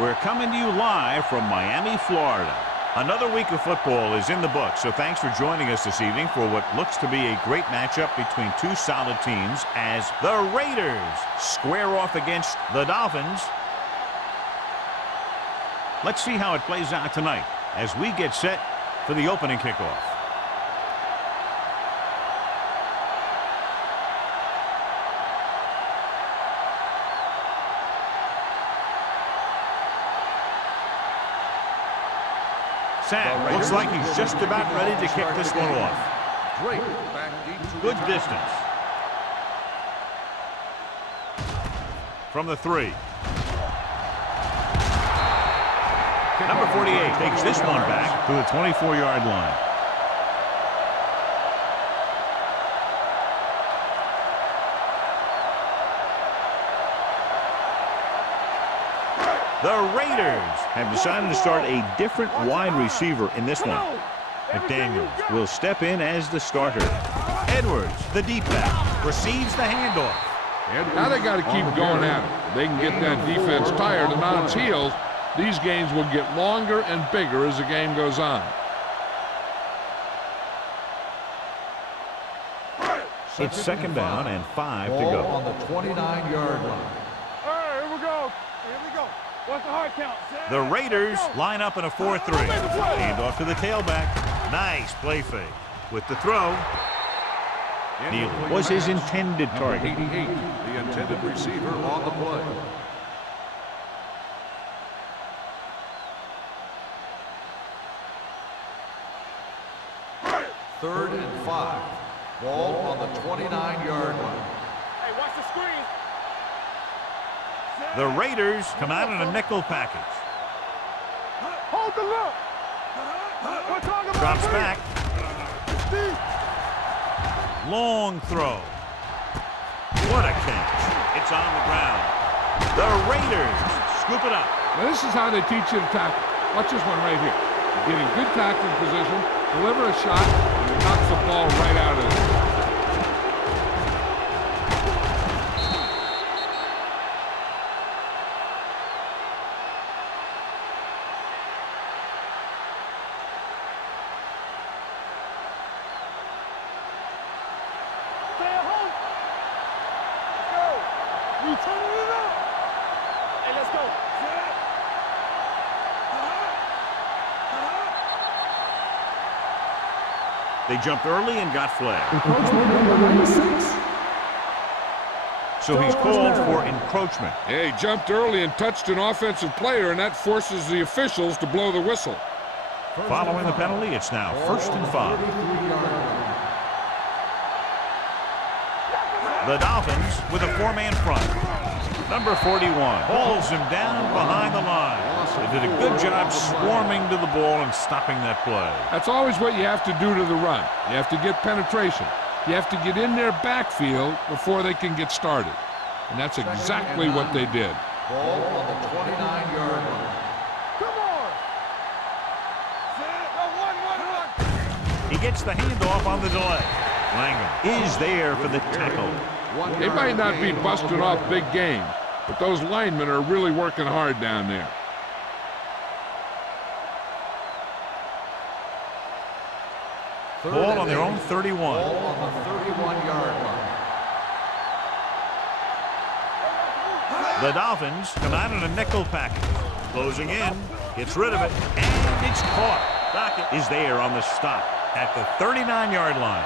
We're coming to you live from Miami, Florida. Another week of football is in the books, so thanks for joining us this evening for what looks to be a great matchup between two solid teams as the Raiders square off against the Dolphins. Let's see how it plays out tonight as we get set for the opening kickoff. Sam looks like he's just about ready to kick this one off. Good distance. From the 3. Number 48 takes this one back to the 24-yard line. The Raiders have decided to start a different wide receiver in this one. McDaniels will step in as the starter. Edwards, the deep back, receives the handoff. Now they got to keep going at it. They can get that defense tired and on its heels. These games will get longer and bigger as the game goes on. It's second down and 5 to go. On the 29-yard line. All right, here we go. Here we go. What's the hard count? The Raiders line up in a 4-3. Handoff to the tailback. Nice play fake. With the throw, Neal was his intended target. 88, the intended receiver on the play. Third and 5. Ball on the 29-yard line. Hey, watch the screen. The Raiders come out in a nickel package. Hold the look. Drops back. Long throw. What a catch. It's on the ground. The Raiders scoop it up. Now this is how they teach you to tackle. Watch this one right here. You're getting good tackling position, deliver a shot, and you knock the ball right out of it. They jumped early and got flagged. So he's called for encroachment. Yeah, he jumped early and touched an offensive player, and that forces the officials to blow the whistle. Following the penalty, it's now 1st and 5. The Dolphins with a 4-man front. Number 41 hauls him down behind the line. They did a good job swarming to the ball and stopping that play. That's always what you have to do to the run. You have to get penetration. You have to get in their backfield before they can get started. And that's exactly what they did. Ball on the 29-yard line. Come on. He gets the handoff on the delay. Langham is there for the tackle. They might not be busting off big game, but those linemen are really working hard down there. Ball on their own 31. Ball on the 31-yard line. The Dolphins come out in a nickel package. Closing in, gets rid of it, and it's caught. Dockett is there on the stop at the 39-yard line.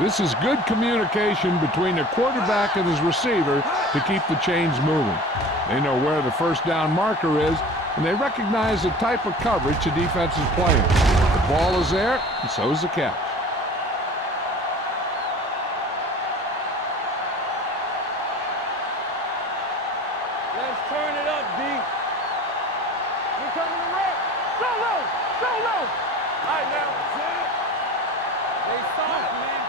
This is good communication between the quarterback and his receiver to keep the chains moving. They know where the first down marker is, and they recognize the type of coverage the defense is playing. The ball is there, and so is the catch. Let's turn it up, D. We're coming to wreck. Go low. Go low. All right, now. They soft, man.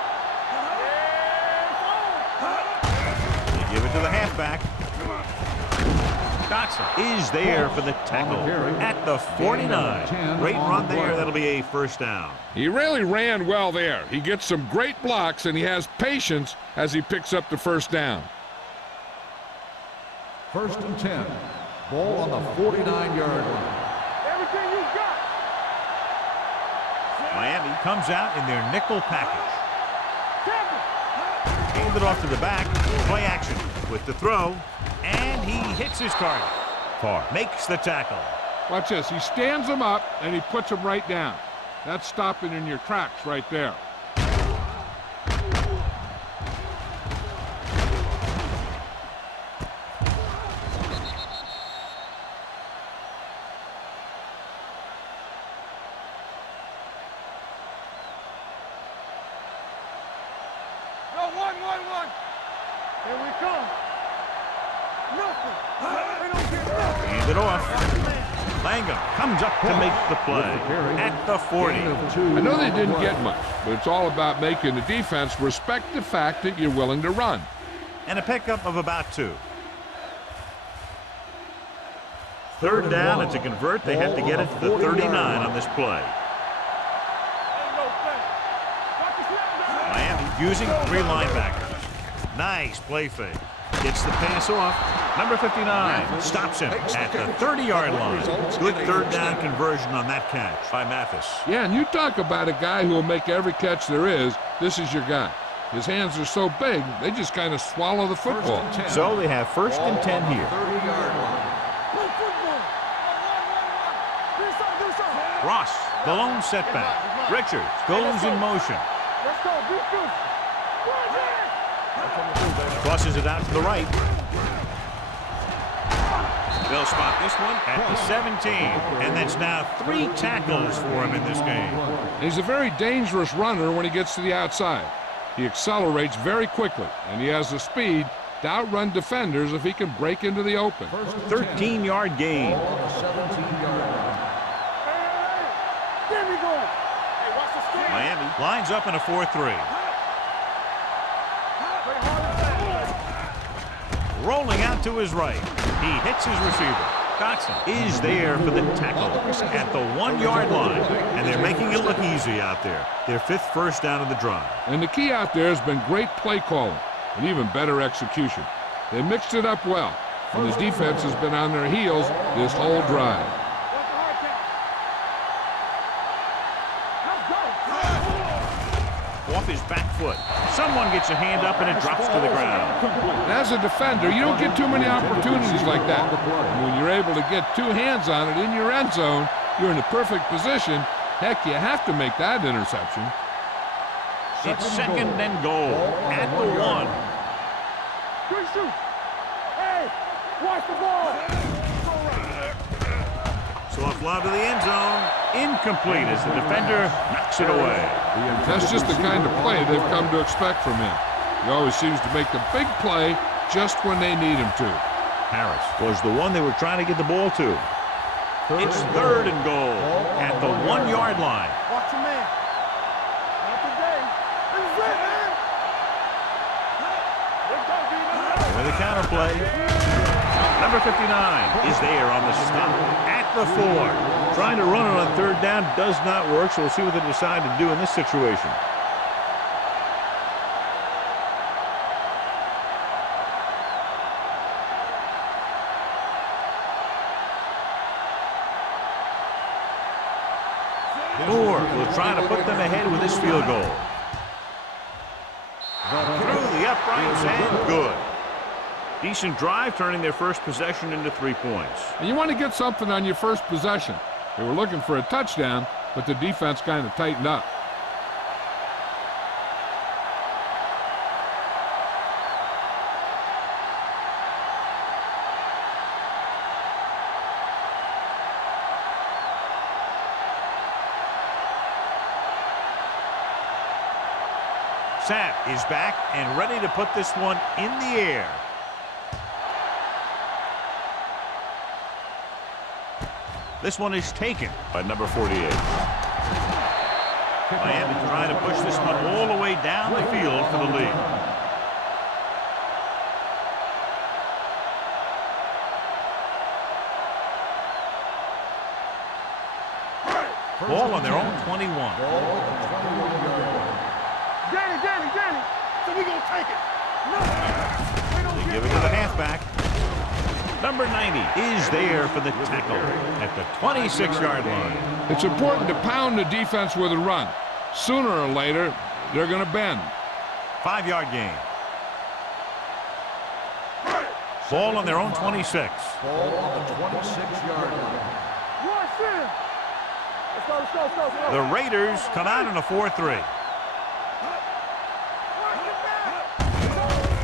They give it to the halfback. Dotson is there for the tackle at the 49. Great run there. That'll be a first down. He really ran well there. He gets some great blocks, and he has patience as he picks up the first down. 1st and 10. Ball on the 49-yard line. Everything you got. Miami comes out in their nickel package. Hand it off to the back. Play action with the throw. And he hits his target. Carr makes the tackle. Watch this. He stands him up, and he puts him right down. That's stopping in your tracks right there. Here we come. Nothing. Hand it off. Langham comes up to make the play at the 40. I know they didn't get much, but it's all about making the defense respect the fact that you're willing to run. And a pickup of about 2. Third down, and to convert, they have to get it to the 39 on this play. Miami using 3 linebackers. Nice play fake. Gets the pass off. Number 59 stops him at the 30-yard line. Good third down conversion on that catch by Mathis. Yeah, and you talk about a guy who will make every catch there is. This is your guy. His hands are so big, they just kind of swallow the football. So they have 1st and 10 here. 30-yard line. Ross, the lone setback. Richards goes in motion. Let's go. Beat this. Crosses it out to the right. They'll spot this one at the 17. And that's now 3 tackles for him in this game. He's a very dangerous runner when he gets to the outside. He accelerates very quickly, and he has the speed to outrun defenders if he can break into the open. 13-yard gain. Ball on the 17-yard line. There we go. Hey, watch the screen. Miami lines up in a 4-3. Rolling out to his right. He hits his receiver. Dotson is there for the tackle at the 1-yard line. And they're making it look easy out there. Their 5th first down of the drive. And the key out there has been great play calling and even better execution. They mixed it up well, and his defense has been on their heels this whole drive. Off his back foot. Someone gets a hand up and it drops to the ground. And as a defender, you don't get too many opportunities like that. And when you're able to get 2 hands on it in your end zone, you're in the perfect position. Heck, you have to make that interception. It's 2nd and goal at the 1. Good shoot. Hey, watch the ball. So a fly to the end zone. Incomplete as the defender knocks it away. That's just the kind of play they've come to expect from him. He always seems to make the big play just when they need him to. Harris was the one they were trying to get the ball to. It's 3rd and goal at the 1-yard line. Watch your man. Not today. This is it, man. Let's go, D-man. With a counter play. Number 59 is there on the stop at the 4. Trying to run it on 3rd down does not work, so we'll see what they decide to do in this situation. Moore will try to put them ahead with this field goal. Through the uprights and good. Decent drive, turning their first possession into 3 points. And you want to get something on your first possession. They were looking for a touchdown, but the defense kind of tightened up. Sapp is back and ready to put this one in the air. This one is taken by number 48. Miami trying to push this one all the way down the field for the lead. Ball on their own 21. Danny. So we gonna take it. No. They give it to the halfback. Number 90 is there for the tackle at the 26-yard line. It's important to pound the defense with a run. Sooner or later, they're going to bend. 5-yard gain. Ball on their own 26. Ball on the 26-yard line. Let's go. The Raiders come out in a 4-3.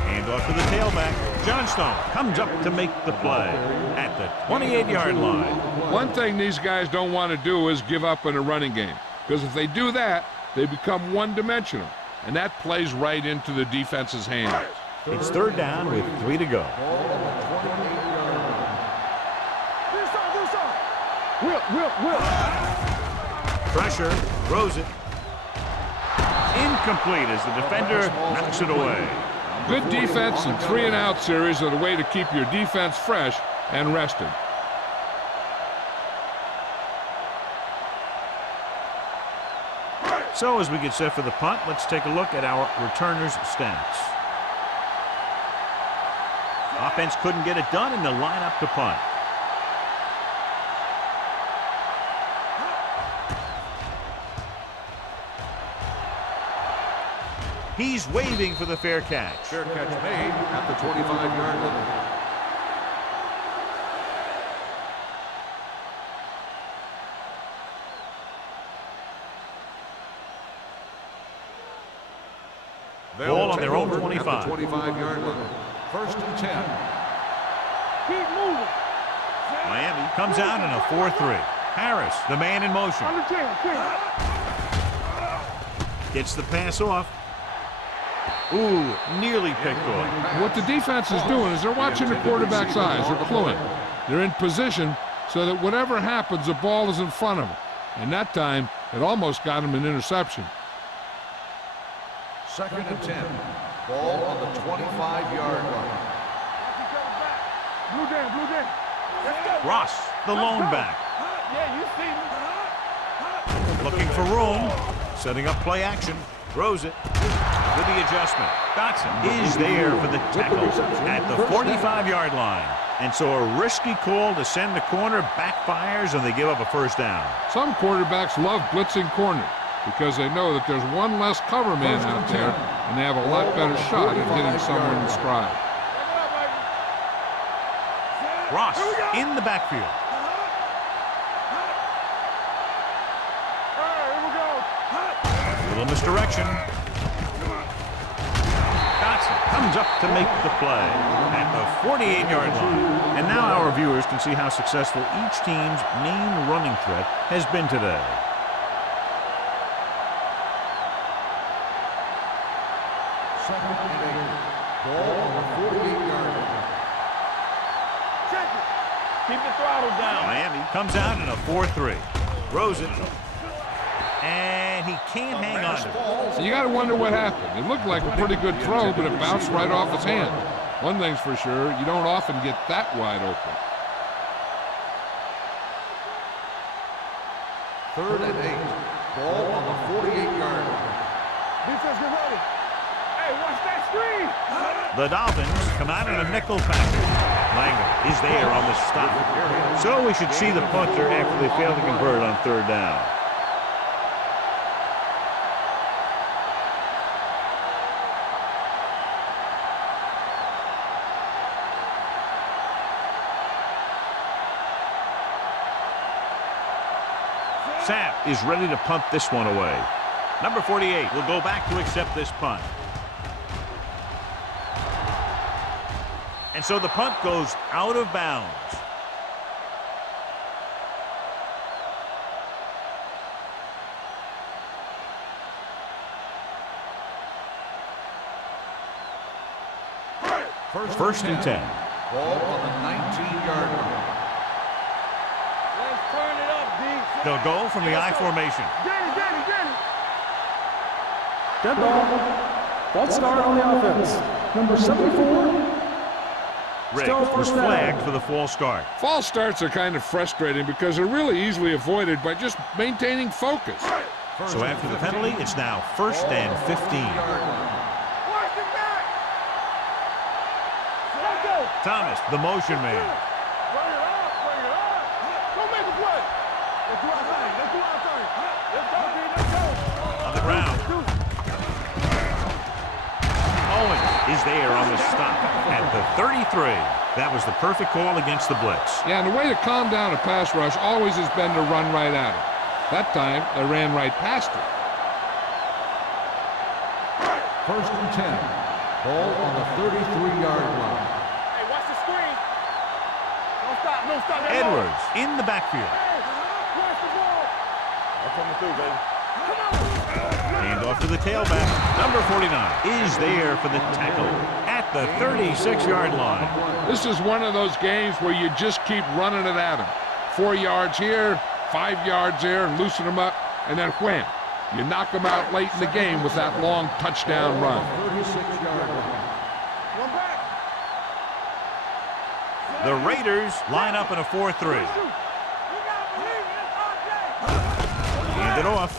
Hand off to the tailback. Johnstone comes up to make the play at the 28-yard line. One thing these guys don't want to do is give up in a running game, because if they do that, they become one-dimensional, and that plays right into the defense's hands. It's 3rd down with 3 to go. Ball on the 28-yard line. Will. Pressure, throws it. Incomplete as the defender knocks it away. Good defense and 3-and-out series are the way to keep your defense fresh and rested. So as we get set for the punt, let's take a look at our returners' stats. Offense couldn't get it done, and they'll line up to punt. He's waving for the fair catch. Fair catch made at the 25-yard line. Ball on their own At 25. the 25-yard line. 1st and 10. Keep moving. Miami comes out in a 4-3. Harris, the man in motion. Under 10. Gets the pass off. Ooh, nearly picked off. What the defense is doing is they're watching the quarterback's eyes. They're cluing. They're in position so that whatever happens, the ball is in front of them. And that time, it almost got him an interception. 2nd and 10. Ball on the 25-yard line. Blue down. Let's go. Ross, the lone back. Yeah, you see me. Looking for room. Setting up play action. Throws it. With the adjustment. Dotson is there for the tackle at the 45-yard line. And so a risky call to send the corner backfires, and they give up a 1st down. Some quarterbacks love blitzing corners because they know that there's one less cover man out there, and they have a lot better shot at hitting someone in stride. Ross in the backfield. Little misdirection. Dotson comes up to make the play at the 48-yard line. And now our viewers can see how successful each team's main running threat has been today. Second and 8. Ball on the 48-yard line. Check it. Keep the throttle down. Miami comes out in a 4-3. Throws it. And he can't hang on to it. So you got to wonder what happened. It looked like a pretty good throw, but it bounced right off his hand. One thing's for sure, you don't often get that wide open. 3rd and 8. Ball on the 48-yard line. Defense, get ready. Hey, watch that screen. The Dolphins come out in a nickel package. Langer is there on the stop. So we should see the punter after they fail to convert on 3rd down. Sapp is ready to punt this one away. Number 48 will go back to accept this punt. And so the punt goes out of bounds. First and 10. Ball on the 19-yard line. Let's turn it up, D. They'll go from the I formation. Get it. Dead ball. False start on the offense. Number 74. Riggs was flagged for the false start. False starts are kind of frustrating because they're really easily avoided by just maintaining focus. So after the penalty, it's now 1st and 15. Watch it back. Let's go. Thomas, the motion man. Bring it up, bring it up. Go make a play. Let's do our thing. Let's do our thing. Let's go, D. Let's go. On the ground. Owen is there on the stop at the 33. That was the perfect call against the blitz. Yeah, and the way to calm down a pass rush always has been to run right at it. That time, they ran right past it. 1st and 10. Ball on the 33-yard line. Hey, watch the screen. Don't stop, don't stop. Edwards in the backfield. Hey, watch the ball. I'm coming through, baby. Come on. Hand off to the tailback. Number 49 is there for the tackle at the 36-yard line. This is one of those games where you just keep running it at them. 4 yards here, 5 yards there, and loosen them up, and then wham. You knock them out late in the game with that long touchdown run. 36-yard line. One back. The Raiders line up in a 4-3. You gotta believe it. It's Hand it off.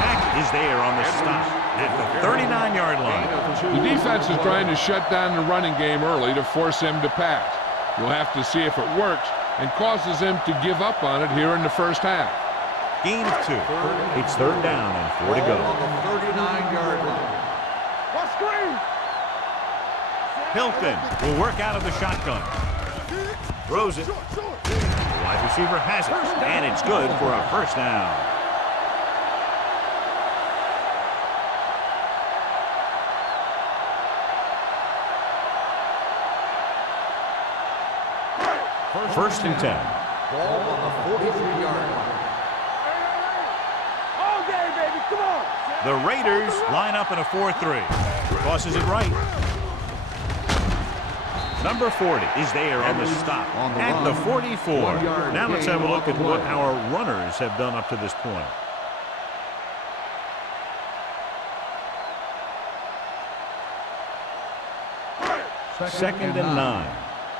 Pack is there on the stop at the 39-yard line. The defense is trying to shut down the running game early to force him to pass. You'll have to see if it works and causes him to give up on it here in the first half. Gain of 2. It's 3rd down and 4 to Ball go. on the 39-yard line. What screen? Hilton will work out of the shotgun. Throws it. The wide receiver has it, and it's good for a 1st down. First and 10. Ball on the 43-yard line. All day, baby. Come on. The Raiders line up in a 4-3. Tosses it right. Number 40 is there on the stop at the 44. Now let's have a look at what our runners have done up to this point. Second and 9.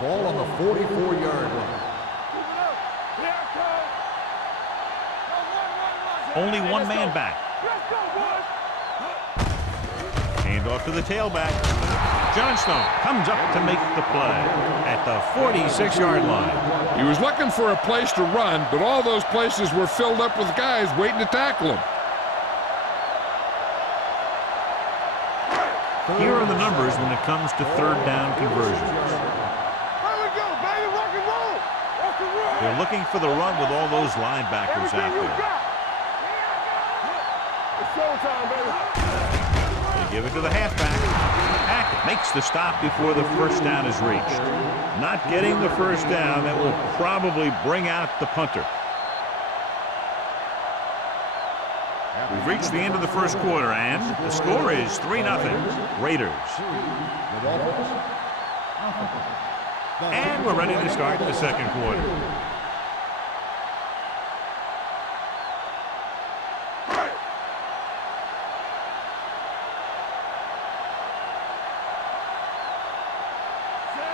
Ball on the 44-yard line. Only one man back. Let's go, boys. Hand off to the tailback. Johnstone comes up to make the play at the 46-yard line. He was looking for a place to run, but all those places were filled up with guys waiting to tackle him. Here are the numbers when it comes to 3rd down conversions. Here we go, baby. Rock and roll. Rock and roll. They're looking for the run with all those linebackers out Everything you there. got. It's showtime, baby. They give it to the halfback. Hackett makes the stop before the 1st down is reached. Not getting the 1st down, that will probably bring out the punter. We've reached the end of the 1st quarter, and the score is 3-0 Raiders. And we're ready to start the 2nd quarter.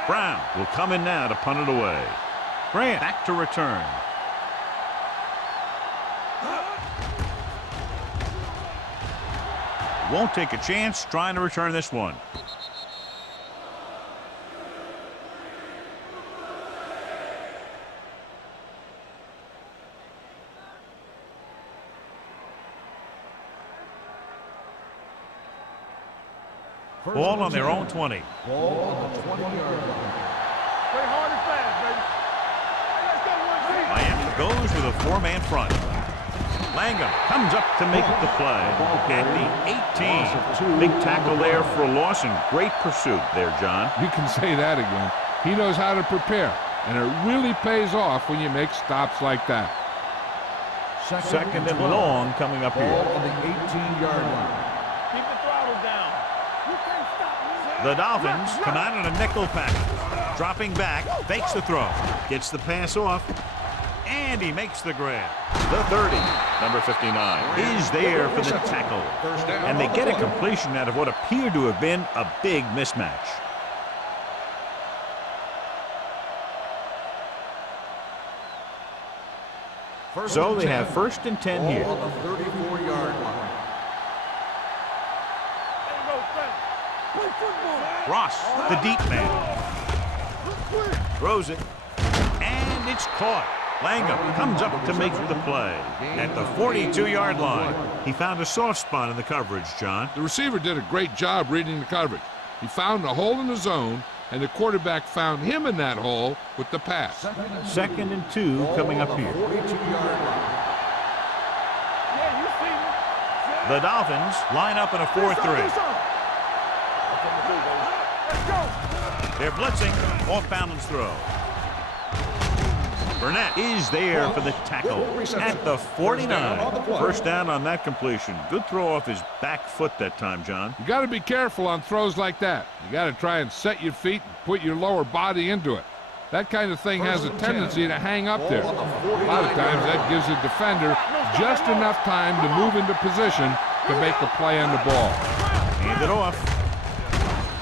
Brown will come in now to punt it away. Grant back to return. Won't take a chance trying to return this one. Ball on their own 20. Ball on the 20-yard line. Play hard and fast, baby. Hey, let's go, Miami goes with a 4-man front. Langham comes up to make the play at the 18. Big tackle there for Lawson. Great pursuit there, John. You can say that again. He knows how to prepare, and it really pays off when you make stops like that. Second and long coming up Ball here. on the 18-yard line. Keep the throttle down. You can't stop me. The Dolphins come out in a nickel package. Dropping back, fakes the throw, gets the pass off, and he makes the grab. The 30, number 59, is there for the tackle. And they get a completion out of what appeared to have been a big mismatch. So they have 1st and 10 here. Ball on the 34-yard line. Ain't no thing. Play football. Ross, the deep man. Throws it. And it's caught. Langham comes up to make the play at the 42-yard line. He found a soft spot in the coverage, John. The receiver did a great job reading the coverage. He found a hole in the zone, and the quarterback found him in that hole with the pass. 2nd and 2 coming up here. The Dolphins line up in a 4-3. They're blitzing, off-balance throw. Burnett is there for the tackle at the 49. First down on that completion. Good throw off his back foot that time, John. You got to be careful on throws like that. You got to try and set your feet and put your lower body into it. That kind of thing has a tendency to hang up there. A lot of times that gives the defender just enough time to move into position to make a play on the ball. Hand it off.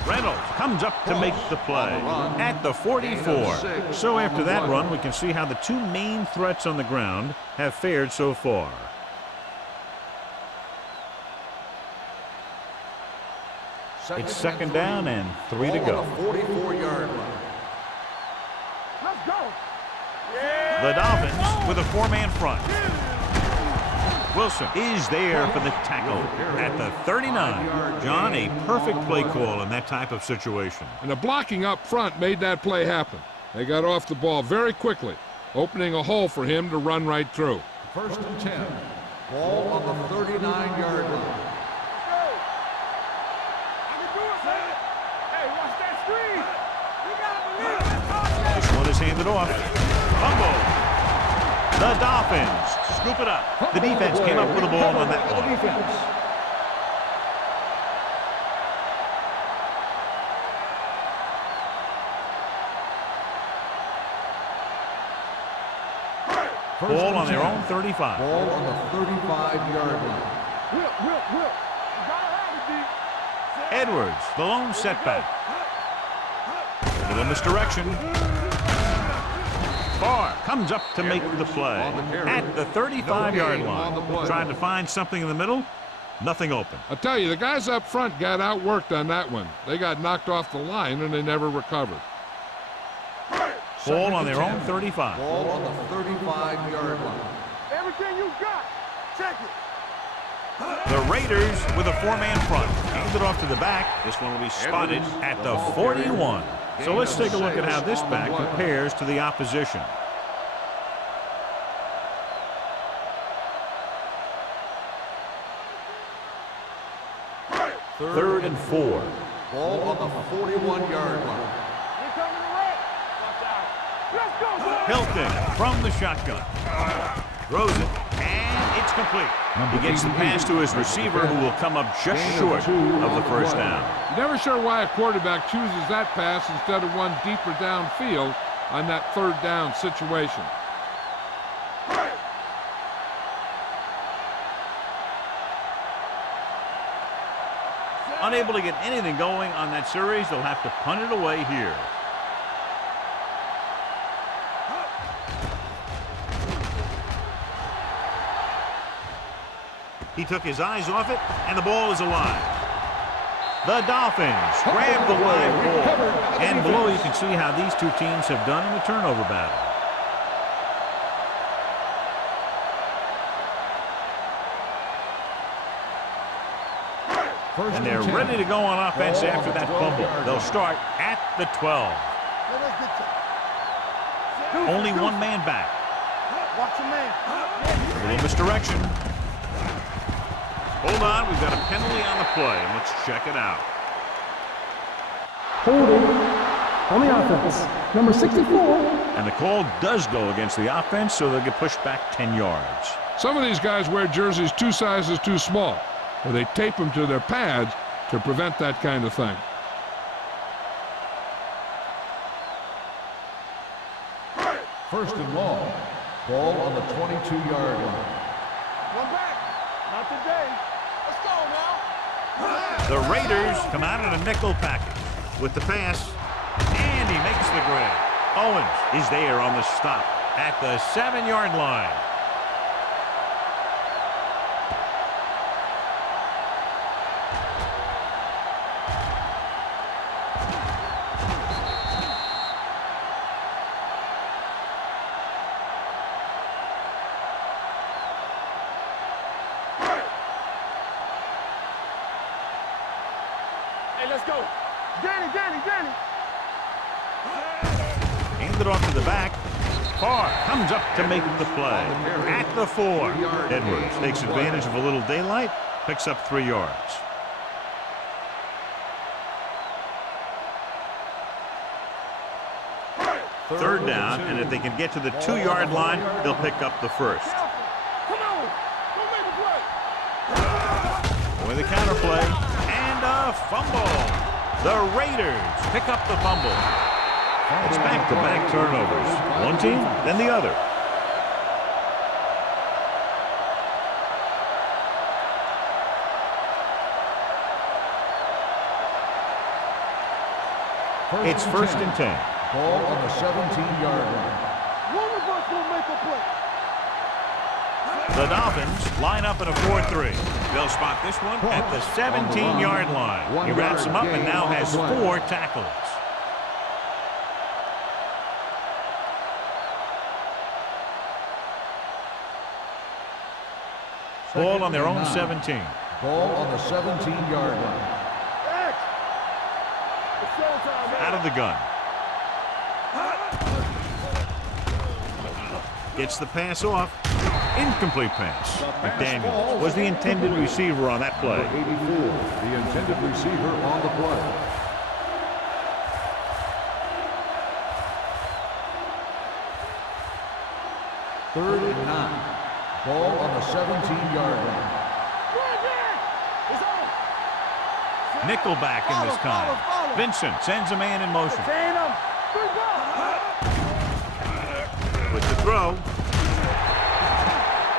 Reynolds comes up to make the play at the 44. So after that run, we can see how the two main threats on the ground have fared so far. It's 2nd down and 3 to go. 44-yard line. Let's go. The Dolphins with a 4-man front. Wilson is there for the tackle at the 39. John, a perfect play call in that type of situation. And the blocking up front made that play happen. They got off the ball very quickly, opening a hole for him to run right through. 1st and 10. Ball on the 39-yard line. This one is handed off. Fumble. The Dolphins scoop it up. The defense came up with the ball on that one. Ball on their own 35. Ball on the 35-yard line. Edwards, the lone setback. A little misdirection. Barr comes up to make the play at the 35-yard line. Trying to find something in the middle. Nothing open. I'll tell you, the guys up front got outworked on that one. They got knocked off the line and they never recovered. Ball on their own 35. Ball on the 35-yard line. Everything you got, check it. The Raiders with a 4-man front. Handed off to the back. This one will be spotted at the 41. So let's take a look at how this back compares to the opposition. Third and 4. Ball on the 41-yard line. Hilton from the shotgun. Throws it, and it's complete. He gets the pass to his receiver, who will come up just short of the first down. You're never sure why a quarterback chooses that pass instead of one deeper downfield on that 3rd down situation. Unable to get anything going on that series, they'll have to punt it away here. He took his eyes off it, and the ball is alive. The Dolphins grab the live ball. And below you can see how these two teams have done in the turnover battle. And they're ready to go on offense after that fumble. They'll start at the 12. Only one man back. Watch your man. A little misdirection. Hold on, we've got a penalty on the play. Let's check it out. Holding on the offense, number 64. And the call does go against the offense, so they'll get pushed back 10 yards. Some of these guys wear jerseys 2 sizes too small, or they tape them to their pads to prevent that kind of thing. First and long. Ball on the 22-yard line. One back. Not today. Let's go now. The Raiders come out in a nickel package with the pass, and he makes the grab. Owens is there on the stop at the 7-yard line. let's go. Danny. Hand it off to the back. Carr comes up to make the play. At the 4. Edwards takes advantage of a little daylight. Picks up 3 yards. Third down, and if they can get to the 2-yard line, they'll pick up the first. Come on. Don't make a play. With a counter play and a fumble. The Raiders pick up the fumble. It's back-to-back turnovers. One team, then the other. It's first and 10. Ball on the 17-yard line. One of us will make a play. The Dolphins line up in a 4-3. They'll spot this one at the 17-yard line. He wraps him up and now has 4 tackles. Ball on their own 17. Ball on the 17-yard line. Out of the gun. Gets the pass off. Incomplete pass. McDaniel was the intended receiver on that play. 84, the intended receiver on the play. Third and 9. Ball on the 17-yard line. Nickelback in this time. Vincent sends a man in motion. With the throw.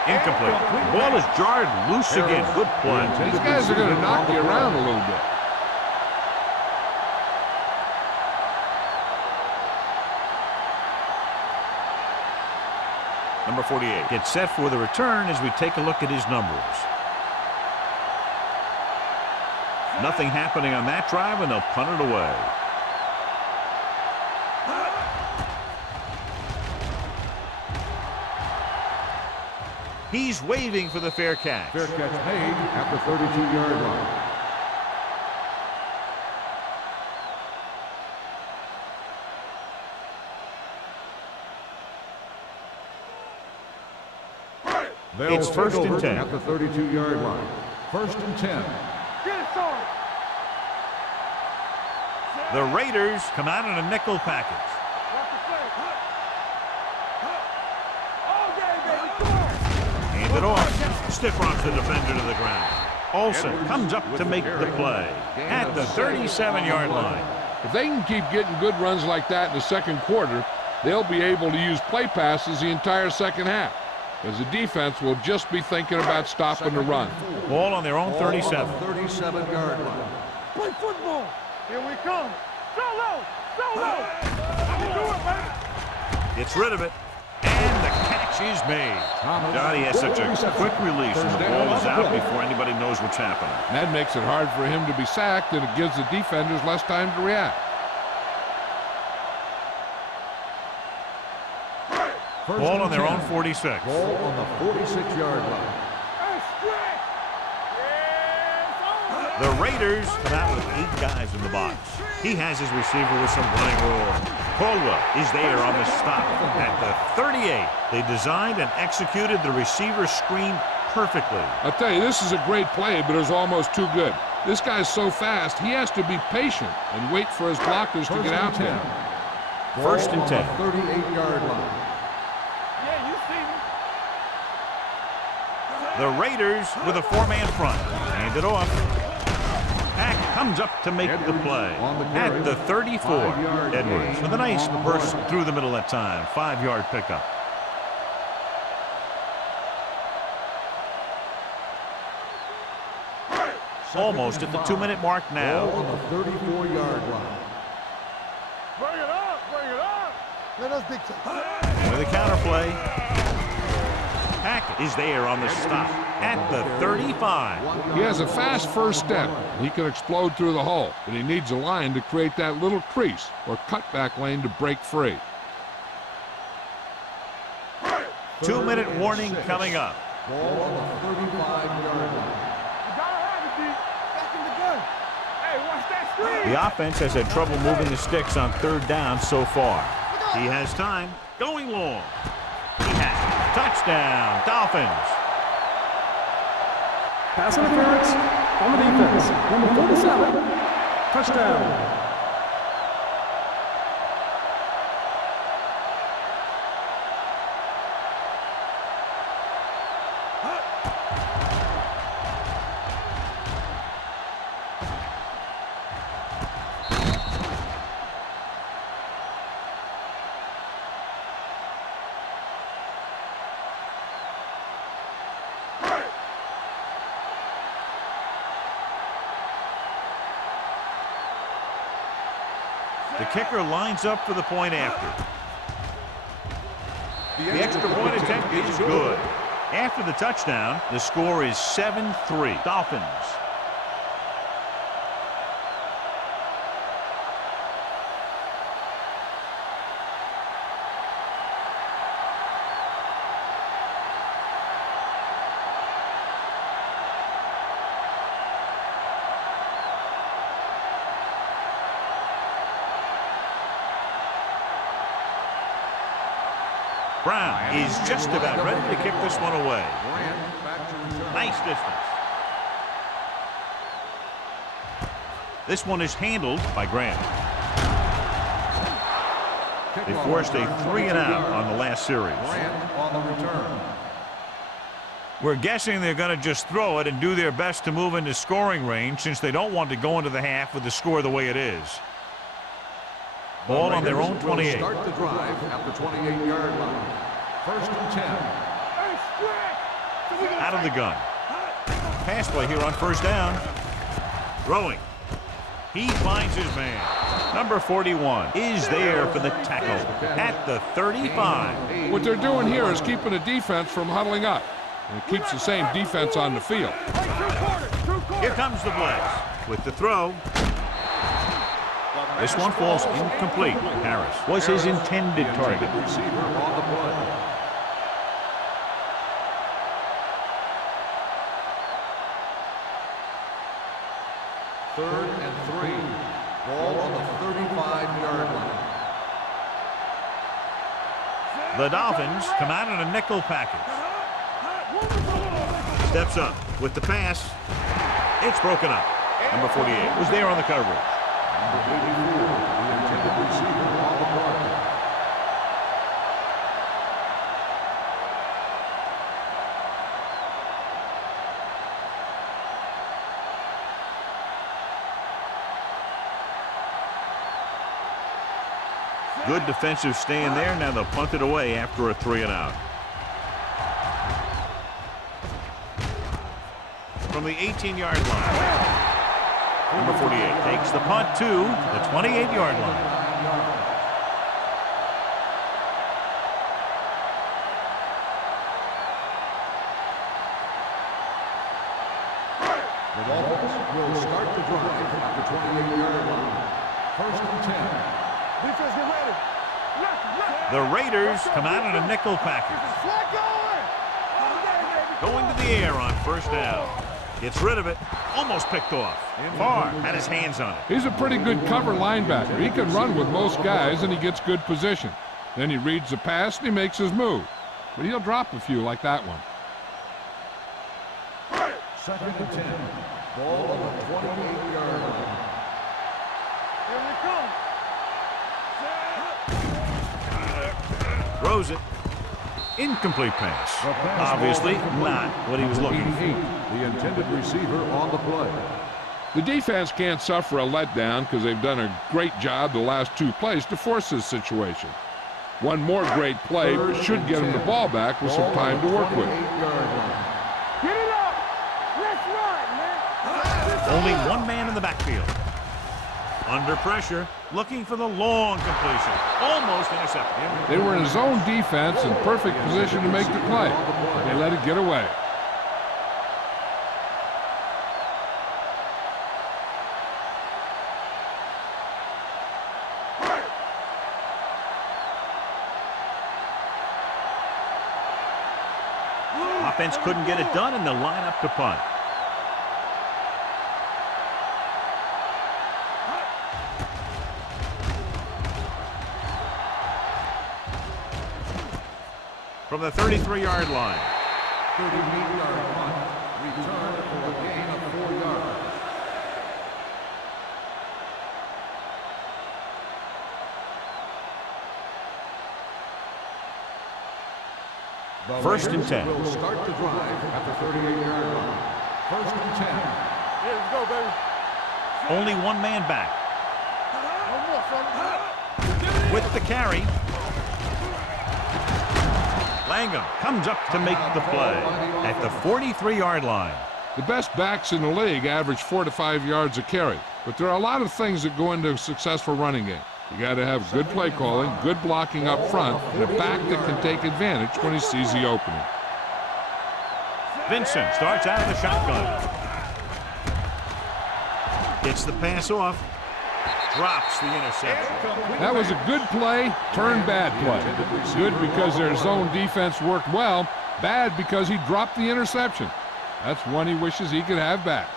Incomplete. Ball is jarred loose again. Good play. These guys are going to knock you around a little bit. Number 48 gets set for the return as we take a look at his numbers. Nothing happening on that drive, and they'll punt it away. He's waving for the fair catch. Fair catch made at the 32-yard line. It's first and 10. At the 32-yard line. First and 10. The Raiders come out in a nickel package. Hand it off. Stiff arms the defender to the ground. Olsen comes up to make the play at the 37-yard line. If they can keep getting good runs like that in the second quarter, they'll be able to use play passes the entire second half, as the defense will just be thinking about stopping the run. Ball on their own 37. 37-yard line. Play football. Here we come. Solo. Do it, man. Gets rid of it. And the catch is made. God, he has such a quick release, and the ball is out before anybody knows what's happening. And that makes it hard for him to be sacked, and it gives the defenders less time to react. Ball on their own 46. Ball on the 46-yard line. The Raiders come out with 8 guys in the box. He has his receiver with some running room. Caldwell is there on the stop at the 38. They designed and executed the receiver screen perfectly. I'll tell you, this is a great play, but it's almost too good. This guy's so fast, he has to be patient and wait for his blockers to get out to him. First and 10. 38-yard line. Yeah, you see me. The Raiders with a 4-man front. Hand it off. Hack comes up to make the play at the 34. Edwards with a nice burst through the middle that time. 5-yard pickup. Almost at the 2-minute mark now. Ball on the 34-yard line. Bring it up. Let us big time. With a counter play. Hack is there on the stop at the 35. He has a fast first step. He can explode through the hole, but he needs a line to create that little crease or cutback lane to break free. 2-minute warning coming up. Ball on the 35-yard line. You gotta have it, D. Back in the gun. Hey, watch that The offense has had trouble moving the sticks on third down so far. He has time. Going long. He has it. Touchdown, Dolphins. Pass interference on the defense. Number 47. Touchdown. The kicker lines up for the point after. The extra point attempt is good. After the touchdown, the score is 7-3. Dolphins. Brown is just about ready to kick this one away. Nice distance. This one is handled by Grant. They forced a 3-and-out on the last series. We're guessing they're going to just throw it and do their best to move into scoring range since they don't want to go into the half with the score the way it is. Ball on their own 28. Start the drive at the 28-yard line. First and 10. Out of the gun. Pass play here on first down. Throwing. He finds his man. Number 41 is there for the tackle at the 35. What they're doing here is keeping the defense from huddling up. And it keeps the same defense on the field. Here comes the blitz with the throw. This one falls incomplete. Harris was his intended target. Receiver on the play. Third and 3. Ball on the 35-yard line. The Dolphins come out in a nickel package. Steps up with the pass. It's broken up. Number 48 was there on the coverage. Number 84, the intended receiver on the play. Good defensive stand there. Now they'll punt it away after a 3-and-out. From the 18-yard line. Number 48 takes the punt to the 28-yard line. The Dolphins will start the drive at the 28-yard line. First and 10. Defense, get ready. The Raiders come out in a nickel package. Going to the air on first down. Gets rid of it. Almost picked off. Farr had his hands on it. He's a pretty good cover linebacker. He can run with most guys, and he gets good position. Then he reads the pass, and he makes his move. But he'll drop a few like that one. Second and 10. Ball on the 28-yard line. Here we come. Throws it. Incomplete pass. Obviously not what he was looking for. The intended receiver on the play. The defense can't suffer a letdown because they've done a great job the last two plays to force this situation. One more great play should get them the ball back with some time to work with. Get it up. Let's run, man. Only one man in the backfield. Under pressure, looking for the long completion. Almost intercepted. They were in zone defense in perfect position to make the play. They let it get away. Offense couldn't get it done, and they'll line up to punt. from the 33-yard line. 38-yard punt. Return for a gain of 4 yards. The First and Raiders 10. will start the drive at the 38-yard line. First and 10. Yeah, let's go, baby. Only one man back. No more, fella. With the carry. Langham comes up to make the play at the 43-yard line. The best backs in the league average 4 to 5 yards a carry, but there are a lot of things that go into a successful running game. You got to have good play calling, good blocking up front, and a back that can take advantage when he sees the opening. Vincent starts out of the shotgun. Gets the pass off. Drops the interception. That was a good play, turned bad play. Good because their zone defense worked well, bad because he dropped the interception. That's one he wishes he could have back.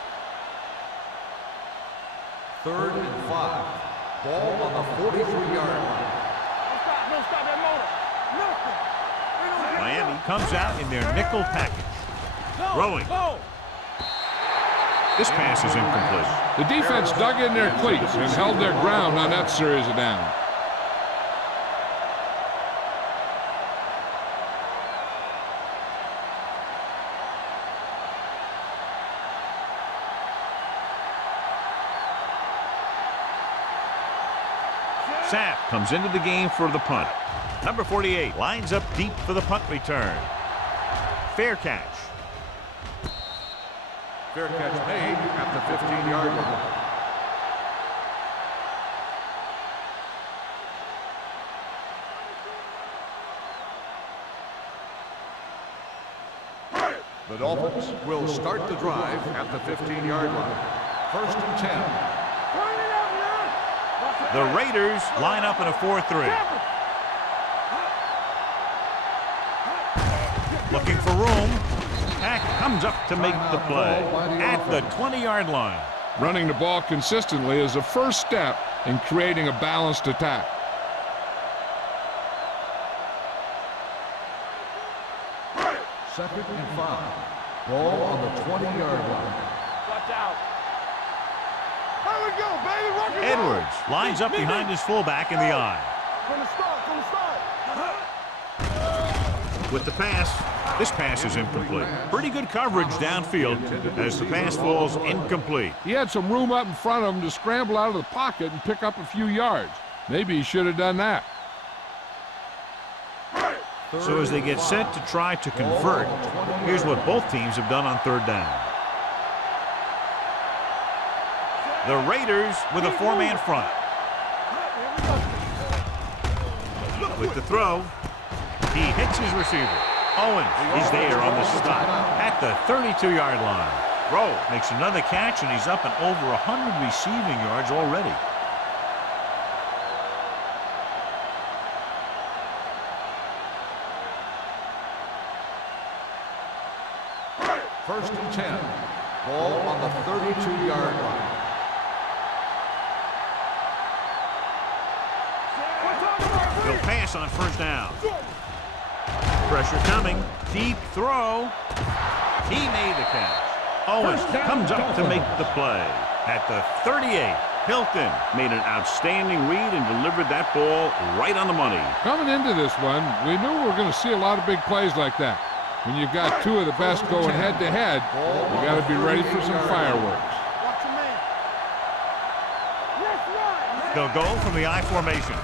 3rd and 5. Ball on the 43-yard line. Don't stop that motor. Miami comes out in their nickel package. Throwing. Go. This pass is incomplete. The defense dug in their cleats and held their ground on that series of downs. Sapp comes into the game for the punt. Number 48 lines up deep for the punt return. Fair catch. Fair catch made at the 15-yard line. The Dolphins will start the drive at the 15-yard line. First and 10. Turn it up, man. The Raiders line up in a 4-3. Looking for room. Pack comes up to make the play at the 20-yard line. Running the ball consistently is the first step in creating a balanced attack. Second and 5. Ball on the 20-yard line. Watch out. Here we go, baby. Rock and roll. Edwards lines up behind his fullback in the eye. From the start, from the start. With the pass, this pass is incomplete. Pretty good coverage downfield as the pass falls incomplete. He had some room up in front of him to scramble out of the pocket and pick up a few yards. Maybe he should have done that. So as they get set to try to convert, here's what both teams have done on 3rd down. The Raiders with a 4-man front. With the throw, he hits his receiver. Owens is there on the stop at the 32-yard line. Rowe makes another catch, and he's up and over 100 receiving yards already. First and 10. Ball on the 32-yard line. He'll pass on 1st down. Pressure coming. Deep throw. He made the catch. Owens comes up to make the play at the 38. Hilton made an outstanding read and delivered that ball right on the money. Coming into this one, we knew we were going to see a lot of big plays like that. When you've got two of the best going head-to-head, you got to be ready for some fireworks. Watch your man. Let's run. They'll go from the I formation.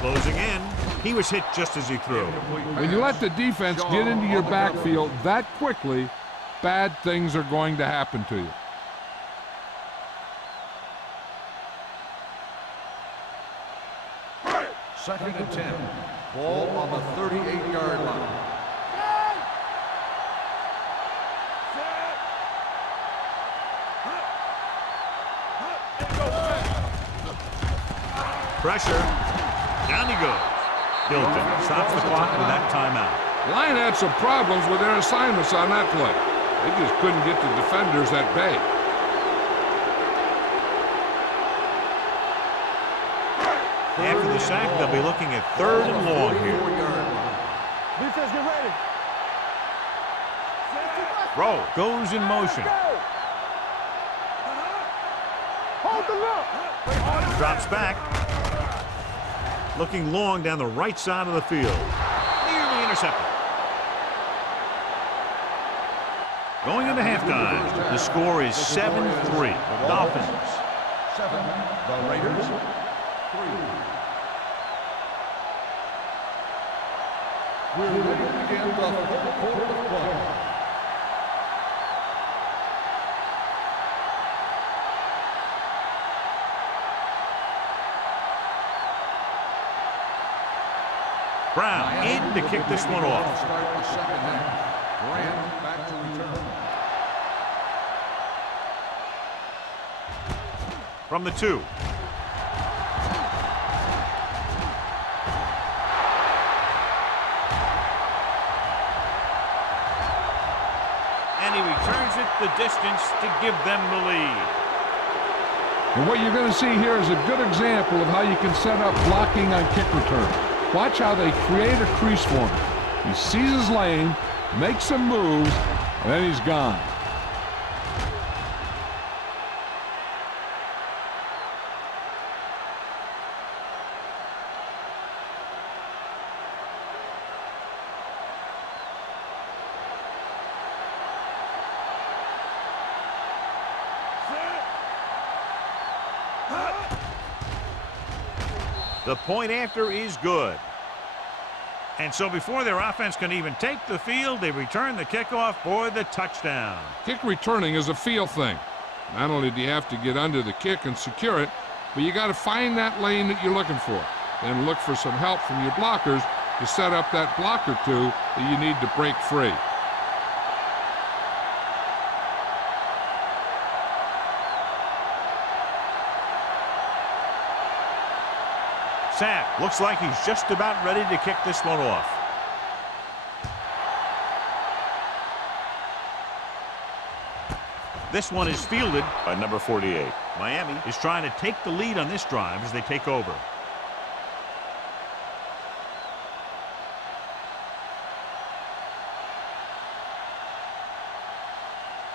Closing in. He was hit just as he threw. When you let the defense get into your backfield that quickly, bad things are going to happen to you. Second and 10. Ball on the 38-yard line. Pressure. Down he goes. Hilton stops the clock with that timeout. The line had some problems with their assignments on that play. They just couldn't get the defenders at bay. After the sack, they'll be looking at 3rd and long here. Defense, get ready. Throw goes in motion. Hold the look. Drops back. Looking long down the right side of the field. Nearly intercepted. Going into halftime, the score is 7-3. Dolphins. 7. The Raiders. 3. We're ready to begin the fourth quarter of play. Brown in to kick this one off. Start the second half. Grant back to return. From the 2. And he returns it the distance to give them the lead. And what you're going to see here is a good example of how you can set up blocking on kick return. Watch how they create a crease for him. He sees his lane, makes some moves, and then he's gone. The point after is good. And so before their offense can even take the field, they return the kickoff for the touchdown. Kick returning is a feel thing. Not only do you have to get under the kick and secure it, but you got to find that lane that you're looking for. Then look for some help from your blockers to set up that block or two that you need to break free. Sapp looks like he's just about ready to kick this one off. This one is fielded by number 48. Miami is trying to take the lead on this drive as they take over.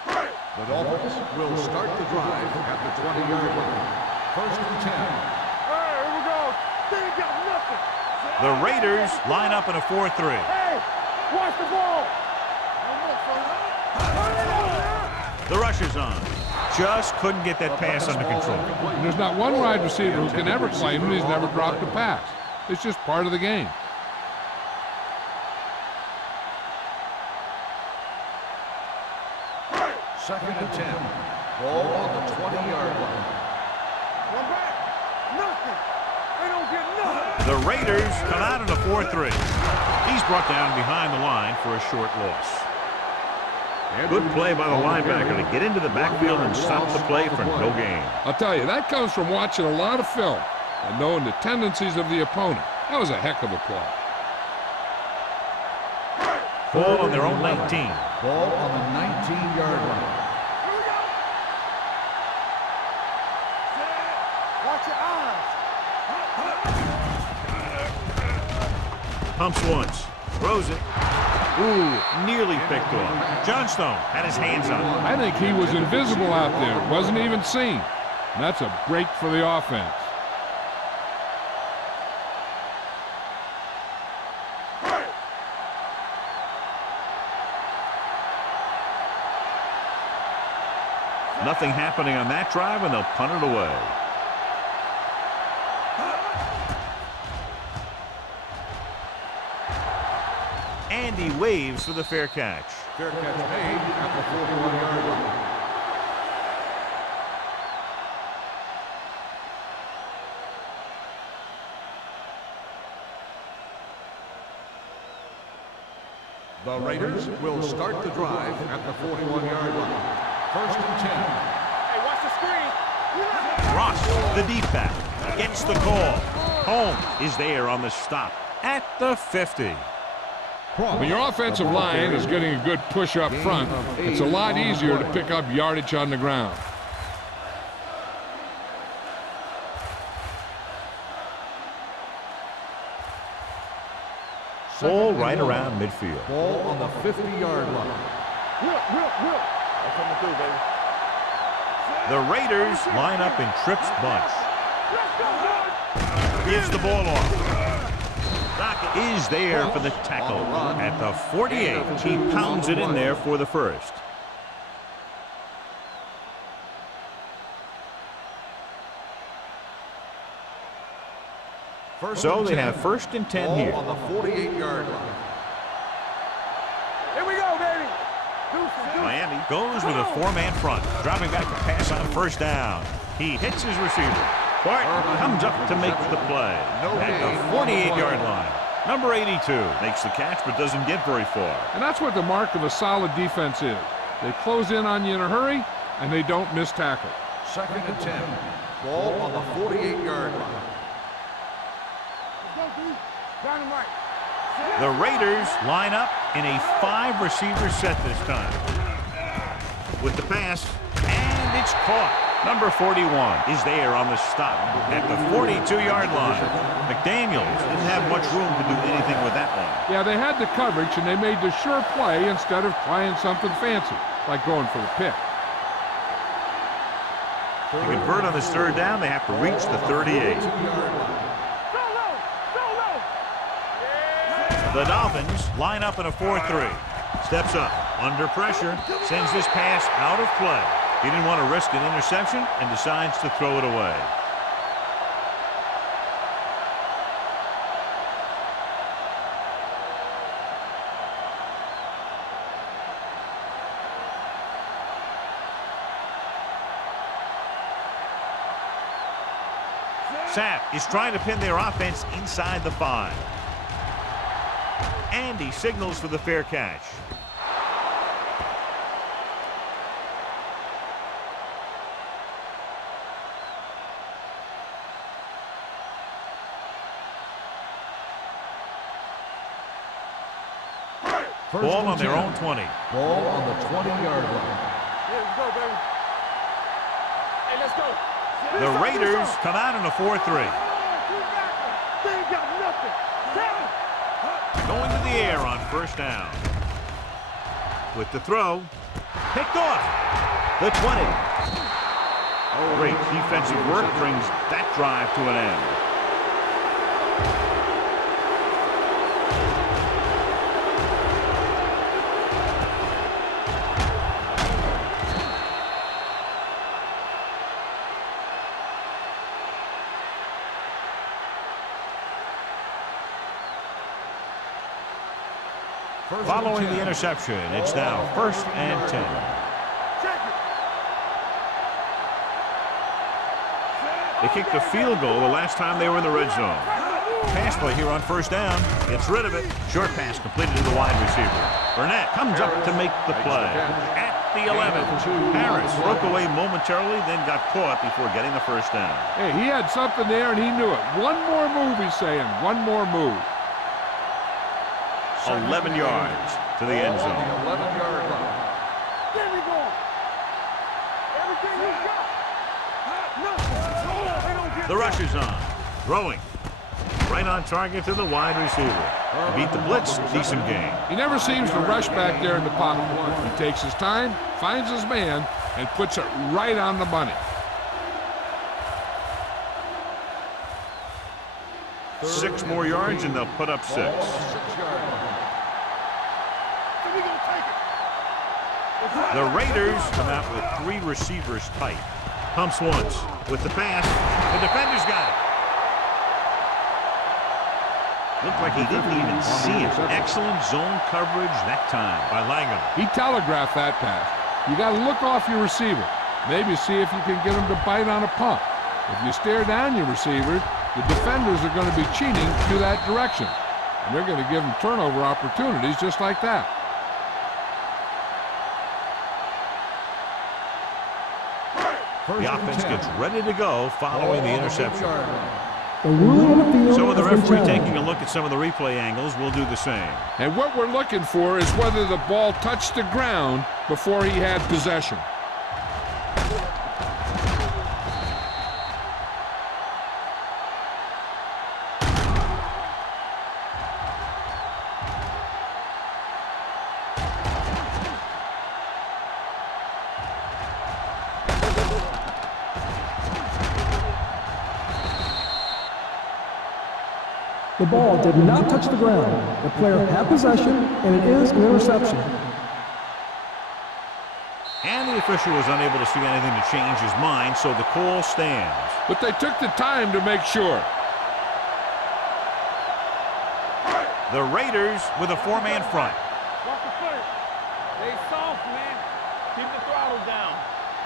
The Dolphins will start the drive at the 20-yard line. 1st and 10. The Raiders line up in a 4-3. Hey, watch the ball. The rush is on. Just couldn't get that pass under control. And there's not one wide receiver who can ever claim that he's never dropped a pass. It's just part of the game. Second and 10. Ball on the 20-yard line. One back. Nothing. They don't get nothing. The Raiders come out in a 4-3. He's brought down behind the line for a short loss. Good play by the linebacker to get into the backfield and stop the play for no gain. I'll tell you, that comes from watching a lot of film and knowing the tendencies of the opponent. That was a heck of a play. Ball on their own 19. Ball on the 19-yard line. Watch your eyes. Pumps once. Throws it. Ooh, nearly picked off. Johnstone had his hands on it. I think he was invisible out there. Wasn't even seen. And that's a break for the offense. Nothing happening on that drive, and they'll punt it away. And he waves for the fair catch. Fair catch made at the 41-yard line. The Raiders will start the drive at the 41-yard line. 1st and 10. Hey, watch the screen. Ross, the deep back, gets the call. Holmes is there on the stop at the 50. When your offensive line is getting a good push up front, it's a lot easier to pick up yardage on the ground. Ball right around midfield. Ball on the 50-yard line. Will. I'm coming through, baby. The Raiders line up in Tripp's bunch. Gives the ball off. Is there for the tackle at the 48. He pounds it in there for the first. So they have 1st and 10 here. On the 48-yard line. Here we go, baby. Miami goes with a 4-man front, dropping back to pass on 1st down. He hits his receiver. Barton comes up to make the play at the 48-yard line. Number 82 makes the catch but doesn't get very far. And that's what the mark of a solid defense is. They close in on you in a hurry, and they don't miss tackle. 2nd and 10. Ball on the 48-yard line. The Raiders line up in a 5-receiver set this time. With the pass, and it's caught. Number 41 is there on the stop at the 42-yard line. McDaniels didn't have much room to do anything with that one. Yeah, they had the coverage, and they made the sure play instead of trying something fancy, like going for the pick. To convert on this 3rd down, they have to reach the 38. The Dolphins line up in a 4-3. Steps up, under pressure, sends this pass out of play. He didn't want to risk an interception and decides to throw it away. Sapp is trying to pin their offense inside the 5. And he signals for the fair catch. Ball on their own 20. Ball on the 20-yard line. Let's go, baby. Hey, let's go. The Raiders come out in a 4-3. They ain't got nothing. Going to the air on 1st down. With the throw. Picked off. The 20. Great defensive work brings that drive to an end. Following the interception, it's now 1st and 10. They kicked a field goal the last time they were in the red zone. Pass play here on 1st down. Gets rid of it. Short pass completed to the wide receiver. Burnett comes up to make the play. At the 11. Harris broke away momentarily, then got caught before getting the 1st down. Hey, he had something there, and he knew it. One more move, he's saying. One more move. 11 yards to the end zone. 11-yard line. There we go. Everything we got. The rush is on. Throwing. Right on target to the wide receiver. Beat the blitz. Decent game. He never seems to rush back there in the pocket. He takes his time, finds his man, and puts it right on the money. 6 more yards, and they'll put up 6. The Raiders come out with 3 receivers tight. Pumps once. With the pass, the defender's got it. Looked like he didn't even see it. Excellent zone coverage that time by Langham. He telegraphed that pass. You got to look off your receiver. Maybe see if you can get him to bite on a pump. If you stare down your receiver, the defenders are going to be cheating to that direction. And they're going to give them turnover opportunities just like that. The offense gets ready to go following the interception. The ruling on the field. So with the has been referee challenged. taking a look at some of the replay angles, we'll do the same. And what we're looking for is whether the ball touched the ground before he had possession. The ball did not touch the ground. The player had possession, and it is an interception. And the official was unable to see anything to change his mind, so the call stands. But they took the time to make sure. The Raiders with a four-man front. Walk the foot. Stay soft, man. Keep the throttle down.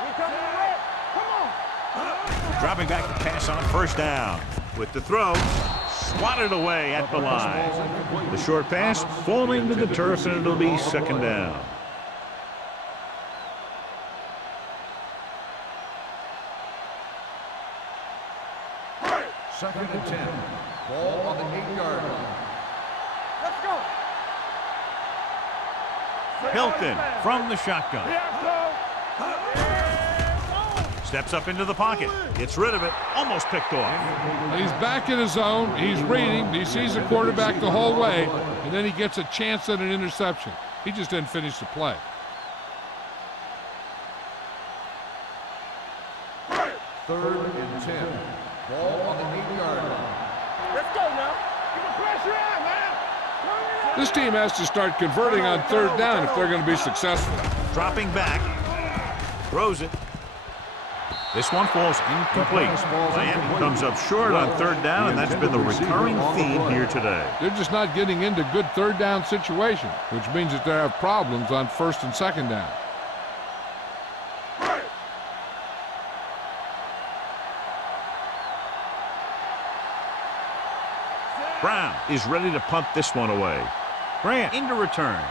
We coming to red. Come on. Dropping back to pass on first down. With the throw, swatted away at the line. The short pass falling to the turf, and it'll be second down. Second and 10. Ball on the 8-yard line. Let's go. Hilton from the shotgun. Steps up into the pocket. Gets rid of it. Almost picked off. He's back in his zone. He's reading. He sees the quarterback the whole way, and then he gets a chance at an interception. He just didn't finish the play. Third and 10. Ball on the 8-yard line. Let's go now. Get the pressure on, man. Turn it up. This team has to start converting on third down if they're going to be successful. Dropping back. Throws it. This one falls incomplete. Miami comes up short on third down, and that's been the recurring theme here today. They're just not getting into good third down situations, which means that they have problems on first and second down. Brown is ready to punt this one away. Grant into return.